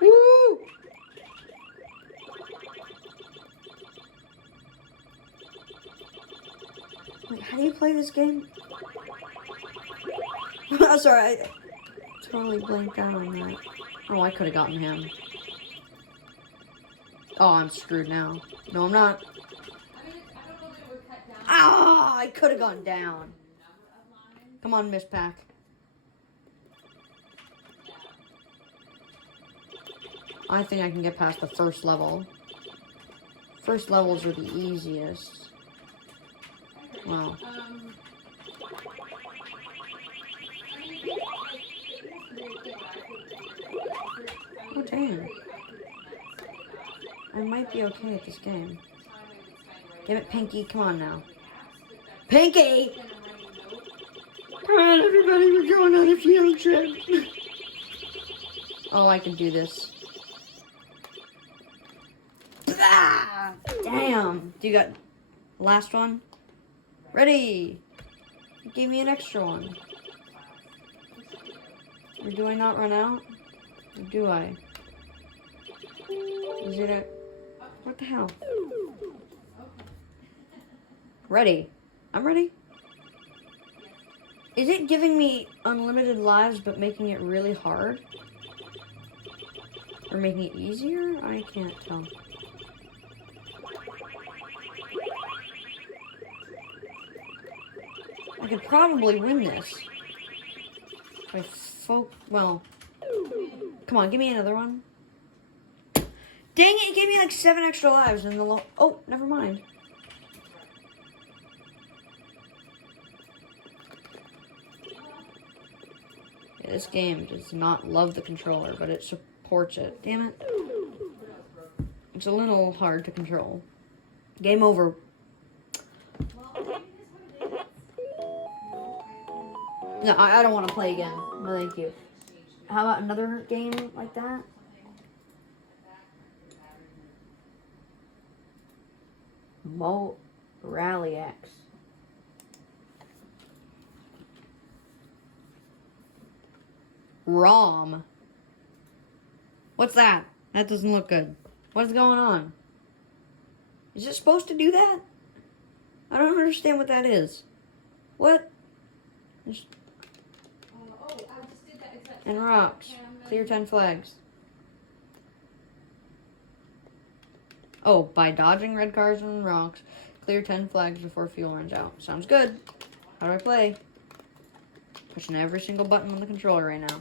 Woo! Wait, how do you play this game? I'm sorry, I totally blanked out on that. Oh, I could have gotten him. Oh, I'm screwed now. No, I'm not. Ah, I could have gone down. Come on, Miss Pack. I think I can get past the first level. First levels are the easiest. Wow. Oh, dang. I might be okay at this game. Give it, Pinky. Come on now. Pinky! Come on, everybody. We're going on a field trip. Oh, I can do this. Ah, damn. Do you got last one? Ready. You gave me an extra one. Or do I not run out? Or do I? Is it a... What the hell? Ready. I'm ready. Is it giving me unlimited lives but making it really hard? Or making it easier? I can't tell. I could probably win this. Well. Come on, give me another one. Dang it, it gave me like 7 extra lives in the oh, never mind. Yeah, this game does not love the controller, but it supports it. Damn it. It's a little hard to control. Game over. No, I don't want to play again. No, thank you. How about another game like that? Rally X. ROM. What's that? That doesn't look good. What's going on? Is it supposed to do that? I don't understand what that is. What? And rocks. Clear 10 flags. Oh, by dodging red cars and rocks, clear 10 flags before fuel runs out. Sounds good. How do I play? Pushing every single button on the controller right now.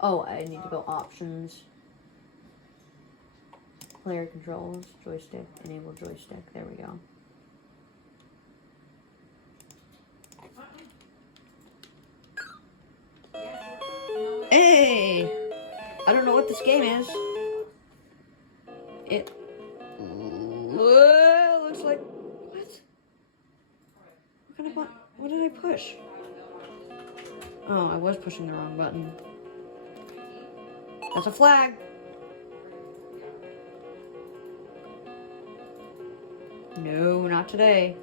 Oh, I need to go options. Player controls, joystick, enable joystick. There we go. Hey! I don't know what this game is. It looks like... What? What kind of button? What did I push? Oh, I was pushing the wrong button. That's a flag. No, not today.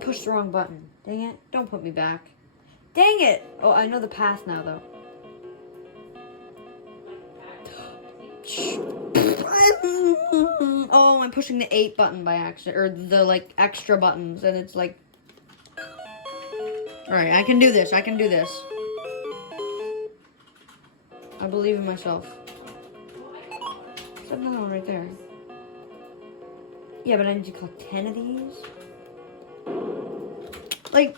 Push the wrong button. Dang it. Don't put me back. Dang it! Oh, I know the path now, though. Oh, I'm pushing the 8 button by accident. Or the, like, extra buttons. And it's like... Alright, I can do this. I can do this. I believe in myself. There's another one right there. Yeah, but I need to collect 10 of these. Like,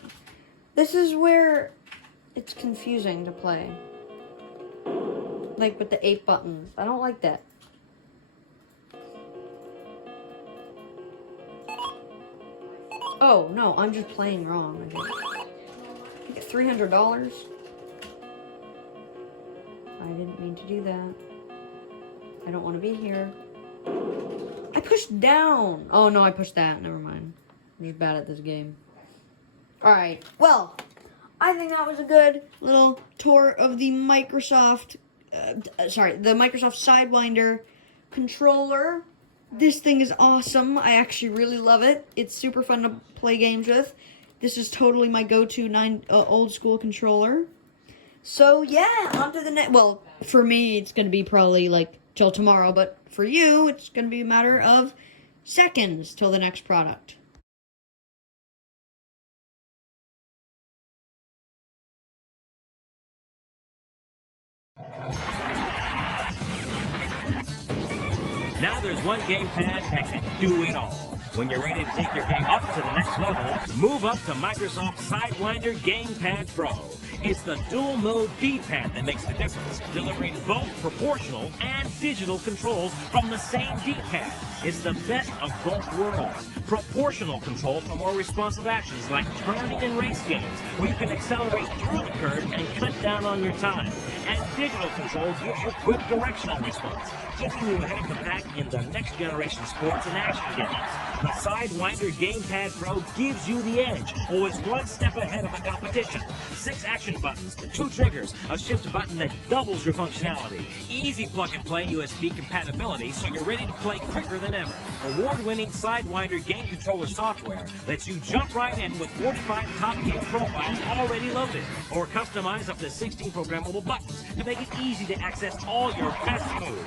this is where it's confusing to play. Like with the 8 buttons. I don't like that. Oh, no, I'm just playing wrong. I get $300. I didn't mean to do that. I don't want to be here. I pushed down. Oh, no, I pushed that. Never mind. I'm just bad at this game. Alright, well, I think that was a good little tour of the Microsoft, the Microsoft Sidewinder controller. This thing is awesome. I actually really love it. It's super fun to play games with. This is totally my go-to old school controller. So, yeah, on to the next. Well, for me, it's going to be probably, like, till tomorrow. But for you, it's going to be a matter of seconds till the next product. Now there's one gamepad that can do it all. When you're ready to take your game up to the next level, move up to Microsoft Sidewinder Gamepad Pro. It's the dual mode D-pad that makes the difference, delivering both proportional and digital controls from the same D-pad. It's the best of both worlds. Proportional control for more responsive actions like turning in race games, where you can accelerate through the curve and cut down on your time. And digital control gives you quick directional response, keeping you ahead of the pack in the next generation sports and action games. The Sidewinder Gamepad Pro gives you the edge, always one step ahead of the competition. 6 action buttons, 2 triggers, a shift button that doubles your functionality, easy plug-and-play USB compatibility so you're ready to play quicker than ever. Award-winning Sidewinder game controller software lets you jump right in with 45 top game profiles already loaded, or customize up to 16 programmable buttons to make it easy to access all your best moves.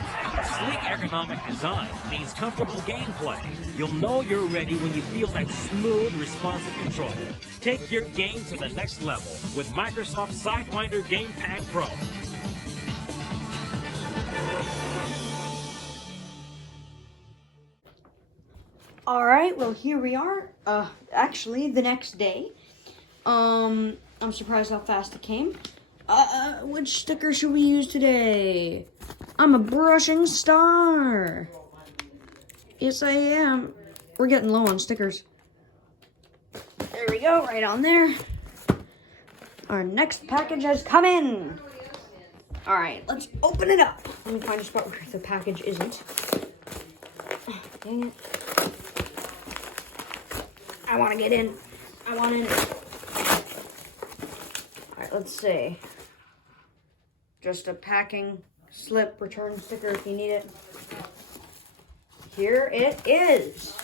Sleek ergonomic design means comfortable gameplay. You'll know you're ready when you feel that smooth, responsive control. Take your game to the next level with Microsoft Sidewinder Gamepad Pro. Alright, well here we are. Actually the next day. I'm surprised how fast it came. Which sticker should we use today? I'm a brushing star. Yes, I am. We're getting low on stickers. There we go, right on there. Our next package has come in. Alright, let's open it up. Let me find a spot where the package isn't. Dang it. I want to get in. I want in. Alright, let's see. Just a packing slip return sticker if you need it. Here it is.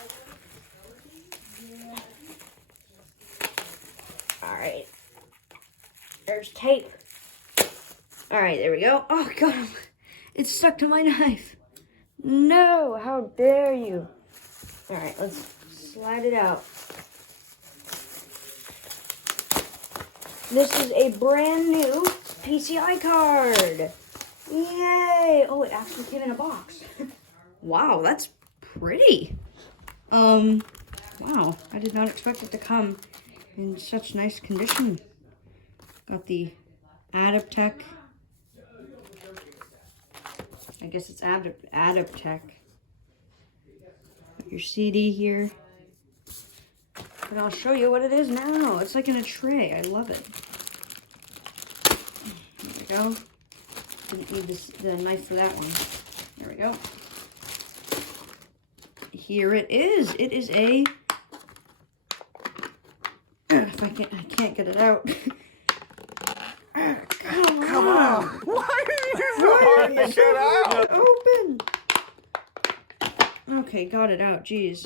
Alright. There's tape. Alright, there we go. Oh, God. It's stuck to my knife. No, how dare you. Alright, let's slide it out. This is a brand new PCI card. Yay! Oh, it actually came in a box. Wow, that's pretty. Wow, I did not expect it to come in such nice condition. Got the Adaptec. I guess it's Adaptec. Got your CD here. And I'll show you what it is now. It's like in a tray. I love it. There we go. Didn't need the knife for that one. There we go. Here it is. It is a if I can't get it out. Come on. Why are you so hard to get out? Open. Okay, got it out. Jeez.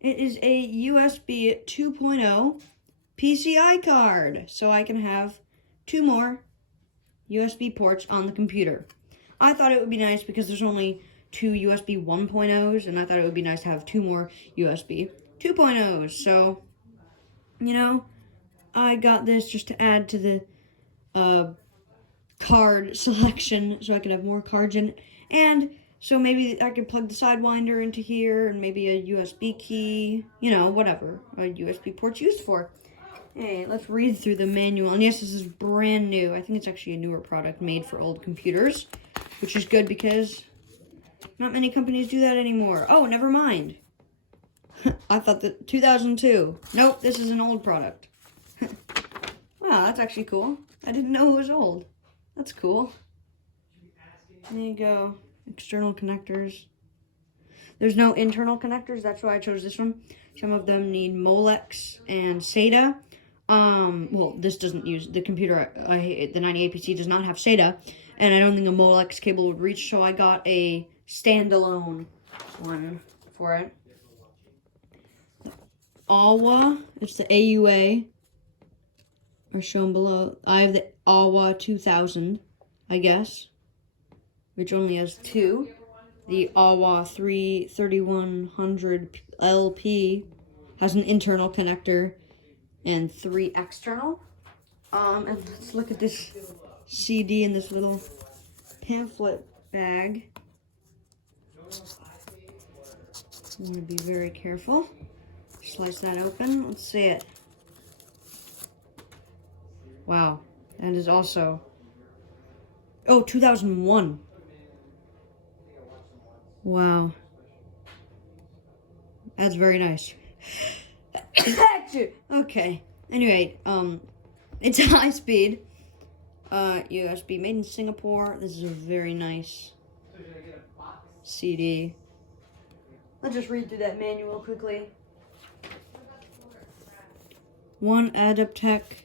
It is a USB 2.0 PCI card, so I can have 2 more USB ports on the computer. I thought it would be nice because there's only 2 USB 1.0s, and I thought it would be nice to have 2 more USB 2.0s. So, you know, I got this just to add to the card selection so I can have more cards in it. And so maybe I could plug the Sidewinder into here and maybe a USB key, you know, whatever a USB port's used for. Hey, let's read through the manual. And yes, this is brand new. I think it's actually a newer product made for old computers, which is good because not many companies do that anymore. Oh, never mind. I thought that 2002. Nope, this is an old product. Wow, that's actually cool. I didn't know it was old. That's cool. There you go. External connectors. There's no internal connectors. That's why I chose this one. Some of them need Molex and SATA. Well, this doesn't use the computer. The 98 PC does not have SATA, and I don't think a Molex cable would reach. So I got a standalone one for it. AWA. It's the AUA. Are shown below. I have the AWA 2000, I guess, which only has 2. The AWA 3100 LP has an internal connector and 3 external. And let's look at this CD in this little pamphlet bag. I'm going to be very careful. Slice that open. Let's see it. Wow, that is also, 2001. Wow. That's very nice. Okay, anyway, it's high speed, USB, made in Singapore. This is a very nice CD. Let's just read through that manual quickly. 1 Adaptec.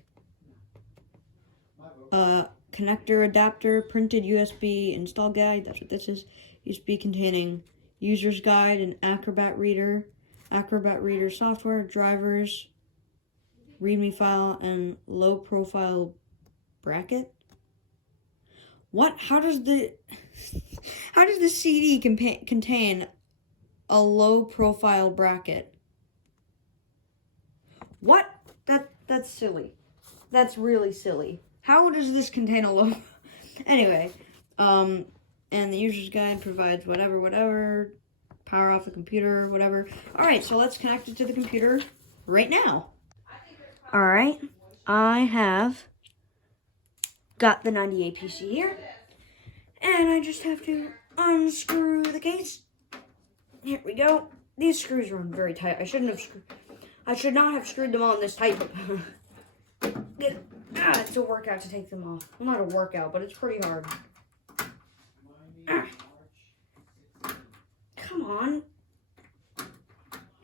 Connector adapter, printed USB install guide. That's what this is. USB containing user's guide and Acrobat Reader, Acrobat Reader software, drivers, README file, and low profile bracket. What? How does the CD contain a low profile bracket? What? That's silly. That's really silly. How does this contain a low? Anyway, and the user's guide provides whatever, power off the computer, whatever. All right, so let's connect it to the computer right now. All right, I have got the 98 PC here, and I just have to unscrew the case. Here we go. These screws are on very tight. I should not have screwed them on this tight. It's a workout to take them off. Well, not a workout, but it's pretty hard. Come on.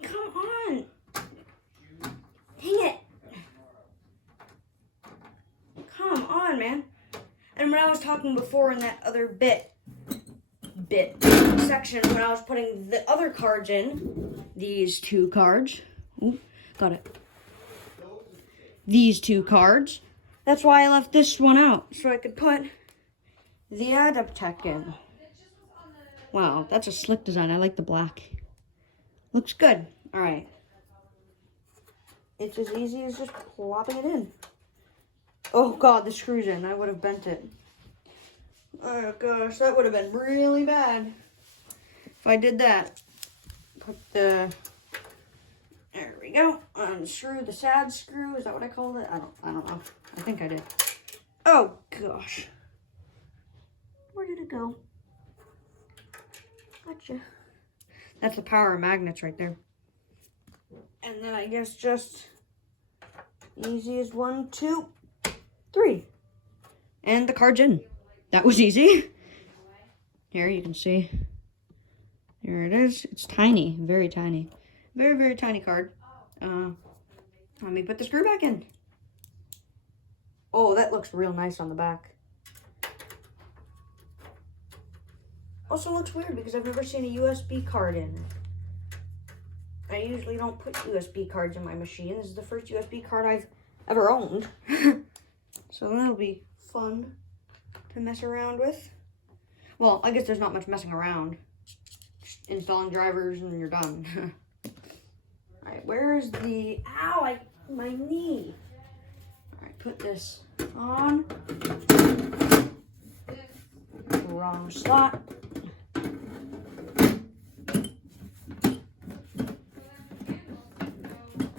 Come on. Dang it. Come on, man. And when I was talking before in that other bit section, when I was putting the other cards in, these 2 cards. Ooh, got it. These 2 cards. That's why I left this one out, so I could put the Adaptec in. Wow, that's a slick design. I like the black. Looks good. All right. It's as easy as just plopping it in. Oh, God, the screw's in. I would have bent it. Oh, gosh, that would have been really bad if I did that. Put the... There we go. Unscrew the sad screw. Is that what I called it? I don't know. I think I did. Oh, gosh. Where did it go? Gotcha. That's the power of magnets right there. And then I guess just easy as 1, 2, 3. And the card's in. That was easy. Here you can see. Here it is. It's tiny. Very tiny. Very, very tiny card. Let me put the screw back in. Oh, that looks real nice on the back. Also looks weird because I've never seen a USB card in. I usually don't put USB cards in my machine. This is the first USB card I've ever owned. So that'll be fun to mess around with. Well, I guess there's not much messing around. Just installing drivers and you're done. Alright, where's the... Ow, my knee. Alright, put this on. Wrong slot.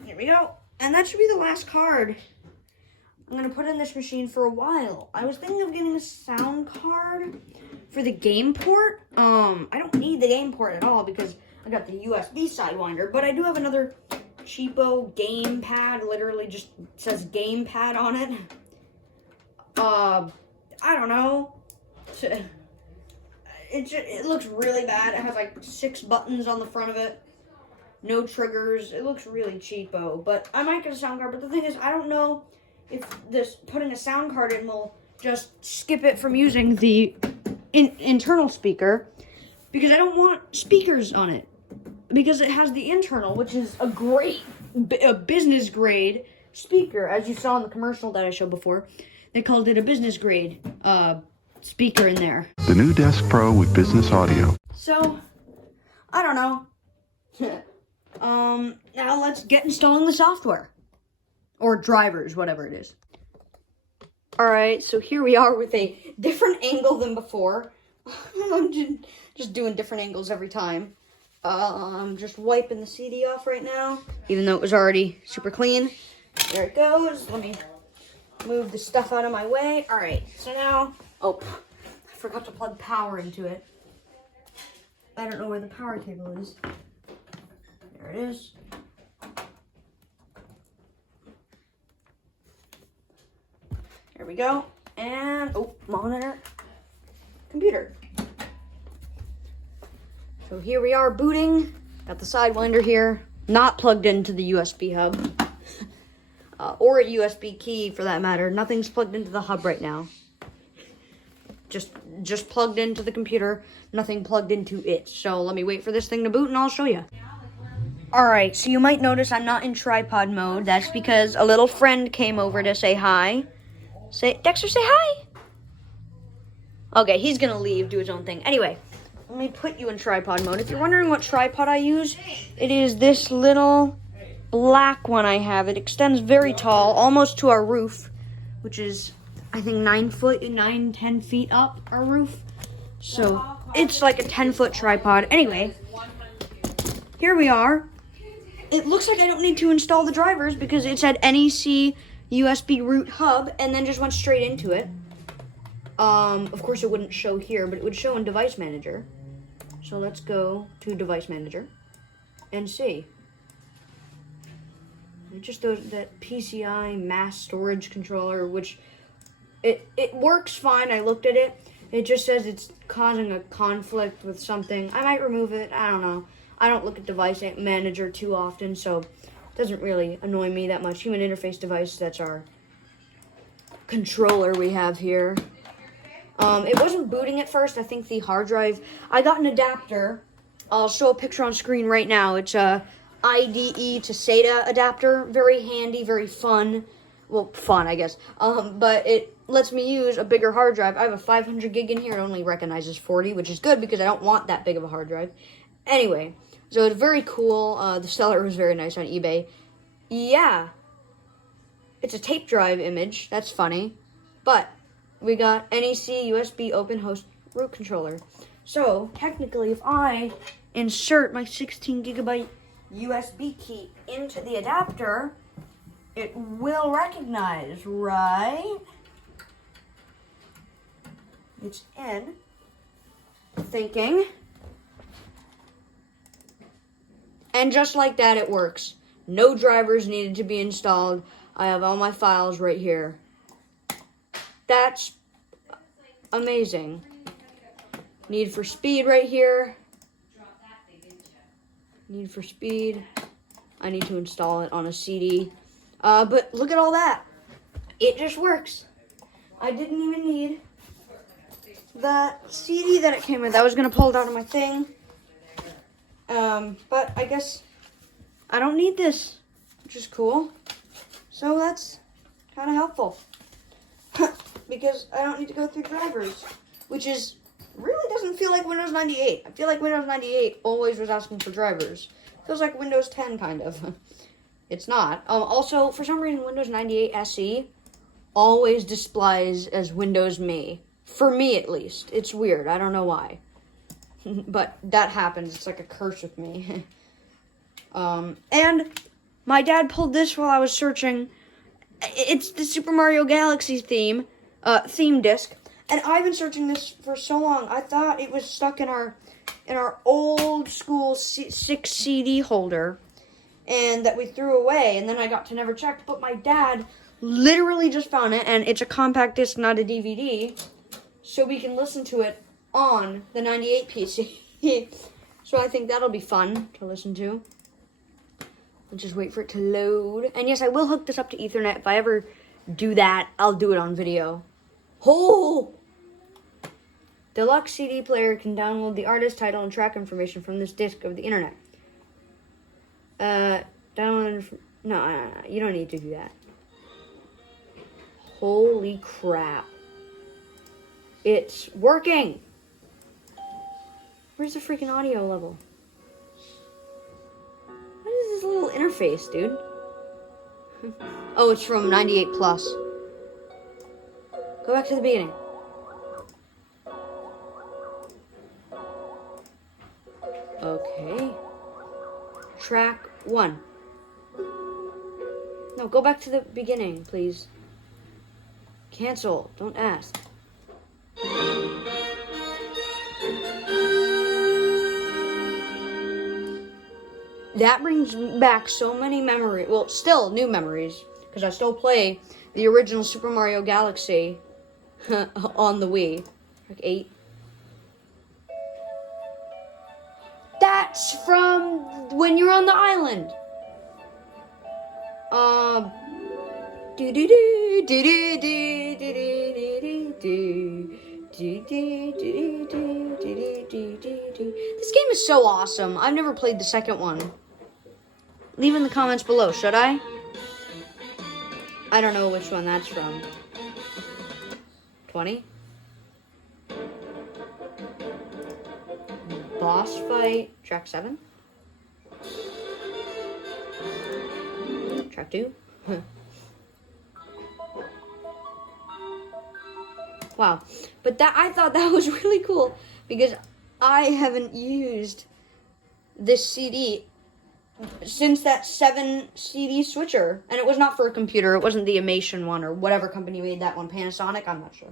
Here we go. And that should be the last card I'm going to put in this machine for a while. I was thinking of getting a sound card for the game port. I don't need the game port at all because I got the USB Sidewinder, but I do have another cheapo gamepad. Literally just says gamepad on it. I don't know. It looks really bad. It has like 6 buttons on the front of it. No triggers. It looks really cheapo, but I might get a sound card. But the thing is, I don't know if this putting a sound card in will just skip it from using the internal speaker, because I don't want speakers on it, because it has the internal, which is a business grade speaker. As you saw in the commercial that I showed before, they called it a business grade speaker in there. The new Desk Pro with business audio. So, I don't know. Now let's get installing the software. Or drivers, whatever it is. Alright, so here we are with a different angle than before. I'm just doing different angles every time. I'm just wiping the CD off right now, even though it was already super clean. There it goes. Let me move the stuff out of my way. Alright, so now... Oh, I forgot to plug power into it. I don't know where the power cable is. There it is. There we go. And, oh, monitor. Computer. So here we are booting. Got the Sidewinder here. Not plugged into the USB hub. Or a USB key for that matter. Nothing's plugged into the hub right now. Just plugged into the computer. Nothing plugged into it. So let me wait for this thing to boot and I'll show you. Alright, so you might notice I'm not in tripod mode. That's because a little friend came over to say hi. Dexter, say hi. Okay, he's gonna leave, do his own thing. Anyway, let me put you in tripod mode. If you're wondering what tripod I use, it is this little black one I have. It extends very tall, almost to our roof, which is, I think, 10 feet up our roof. So, it's like a 10-foot tripod. Anyway, here we are. It looks like I don't need to install the drivers because it said NEC USB root hub and then just went straight into it. Of course it wouldn't show here, but it would show in Device Manager. So let's go to Device Manager and see. It just does that PCI mass storage controller, which it works fine. I looked at it. It just says it's causing a conflict with something. I might remove it. I don't know. I don't look at Device Manager too often, so it doesn't really annoy me that much. Human interface device, that's our controller we have here. It wasn't booting at first. I think the hard drive... I got an adapter. I'll show a picture on screen right now. It's a IDE to Sata Adapter. Very handy, very fun. Well, fun, I guess. But it lets me use a bigger hard drive. I have a 500 gig in here. It only recognizes 40, which is good because I don't want that big of a hard drive. Anyway, so it's very cool. The seller was very nice on eBay. Yeah. It's a tape drive image. That's funny. But we got NEC USB open host root controller. So, technically, if I insert my 16 gigabyte USB key into the adapter, it will recognize, right? It's in. Thinking. And just like that, it works. No drivers needed to be installed. I have all my files right here. That's amazing. Need for Speed right here. Need for Speed. I need to install it on a CD. But look at all that. It just works. I didn't even need that CD that it came with. I was going to pull it out of my thing. But I guess I don't need this, which is cool. So that's kind of helpful. Because I don't need to go through drivers, which is really doesn't feel like Windows 98. I feel like Windows 98 always was asking for drivers. Feels like Windows 10 kind of. It's not. Also, for some reason, Windows 98 SE always displays as Windows Me. For me, at least. It's weird. I don't know why. But that happens. It's like a curse with me. And my dad pulled this while I was searching. It's the Super Mario Galaxy theme disc. And I've been searching this for so long. I thought it was stuck in our old school 6 CD holder. And that we threw away. And then I got to never check. But my dad literally just found it. And it's a compact disc, not a DVD. So we can listen to it on the 98 PC. So I think that'll be fun to listen to. I'll just wait for it to load. And yes, I will hook this up to Ethernet. If I ever do that, I'll do it on video. Oh! Deluxe CD player can download the artist, title, and track information from this disc of the internet. Download... No, you don't need to do that. Holy crap. It's working! Where's the freaking audio level? What is this little interface, dude? Oh, it's from 98 Plus. Go back to the beginning. Okay. Track 1. No, go back to the beginning, please. Cancel. Don't ask. That brings back so many memories. Well, still new memories. Because I still play the original Super Mario Galaxy on the Wii. Like 8. That's from when you're on the island. This game is so awesome. I've never played the second one. Leave in the comments below, should I? I don't know which one that's from. 20? Boss fight, track 7? Track 2? Wow. But that I thought that was really cool because I haven't used this CD since that 7 CD switcher. And it was not for a computer. It wasn't the Amation one or whatever company made that one. Panasonic? I'm not sure.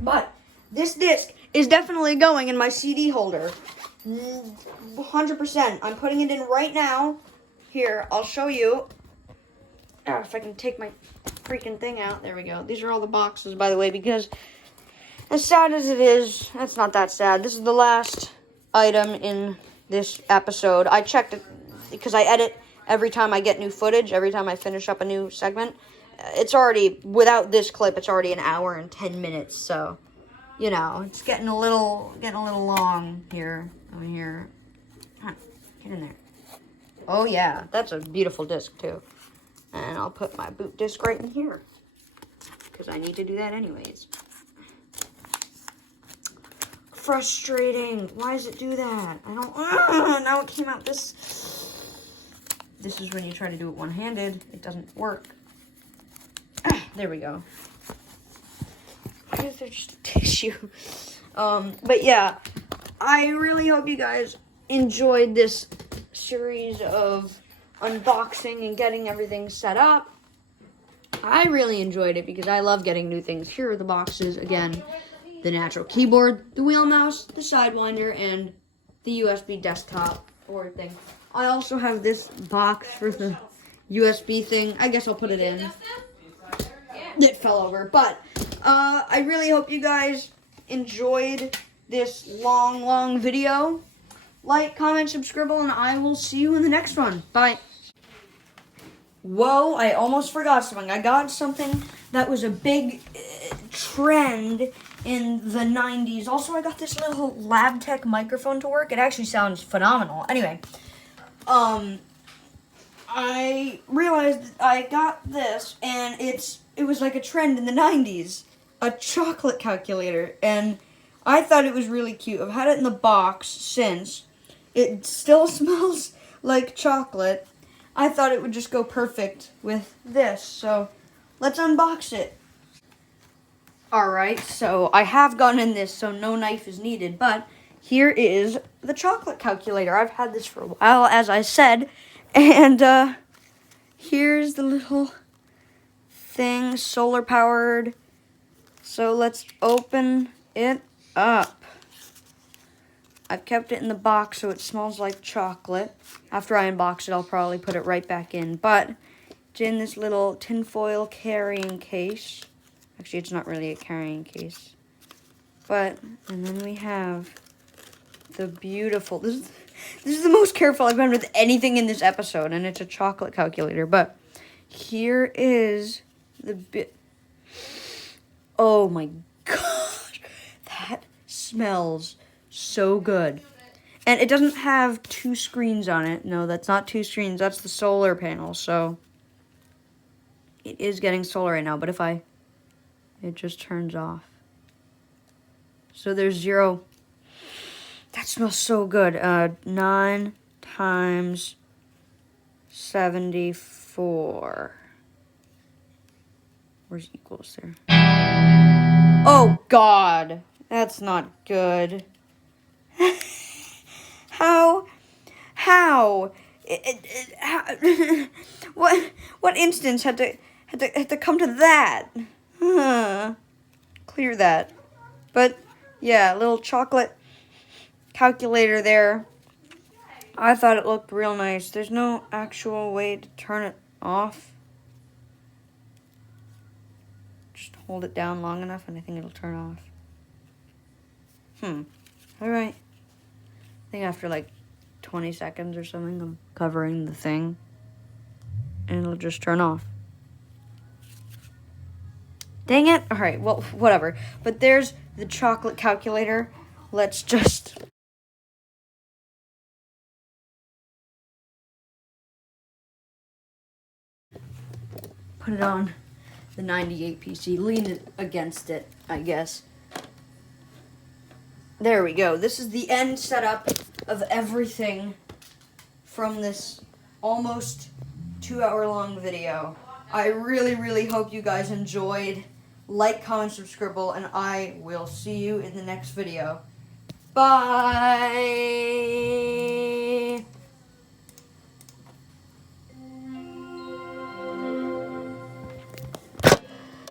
But this disc is definitely going in my CD holder. 100%. I'm putting it in right now. Here, I'll show you. If I can take my freaking thing out. There we go. These are all the boxes, by the way, because as sad as it is, that's not that sad. This is the last item in this episode. I checked it because I edit every time I get new footage, every time I finish up a new segment. It's already, without this clip, it's already an hour and 10 minutes, so, you know, it's getting a little long here. Over here. Huh, get in there. Oh, yeah, that's a beautiful disc, too. And I'll put my boot disc right in here, because I need to do that anyways. Frustrating. Why does it do that? I don't... now it came out this... This is when you try to do it one-handed. It doesn't work. There we go. Why is there just tissue? But yeah, I really hope you guys enjoyed this series of unboxing and getting everything set up. I really enjoyed it because I love getting new things. Here are the boxes again. The natural keyboard, the wheel mouse, the Sidewinder, and the USB desktop board thing. I also have this box for the USB thing. I guess I'll put it in. It fell over. But I really hope you guys enjoyed this long video. Like, comment, subscribe, and I will see you in the next one. Bye. whoa, I almost forgot something. I got something that was a big trend in the 90s. Also, I got this little lab tech microphone to work. It actually sounds phenomenal. Anyway, I realized I got this, and it was like a trend in the 90s. A chocolate calculator, and I thought it was really cute. I've had it in the box since. It still smells like chocolate. I thought it would just go perfect with this, so let's unbox it. Alright, so I have gotten in this, so no knife is needed, but here is the chocolate calculator. I've had this for a while, as I said, and here's the little thing, solar powered. So let's open it up. I've kept it in the box so it smells like chocolate. After I unbox it, I'll probably put it right back in. But it's in this little tinfoil carrying case. Actually, it's not really a carrying case. And then we have the beautiful, this is the most careful I've been with anything in this episode, and it's a chocolate calculator. But here is the bit. Oh my gosh, that smells so good. And it doesn't have two screens on it. No, that's not two screens, that's the solar panel. So it is getting solar right now, but it just turns off. So there's 0. That smells so good. 9 times 74. Where's equals there? Oh, God. That's not good. How? How? What instance had to come to that? Clear that. But, yeah, little chocolate calculator there. I thought it looked real nice. There's no actual way to turn it off. Just hold it down long enough and I think it'll turn off. Alright. I think after like 20 seconds or something, I'm covering the thing. And it'll just turn off. Dang it. Alright, well, whatever. But there's the chocolate calculator. Let's just... put it on the 98 PC. Lean it against it, I guess. There we go. This is the end setup of everything from this almost 2-hour-long video. I really, really hope you guys enjoyed. Like, comment, subscribe, and I will see you in the next video. Bye!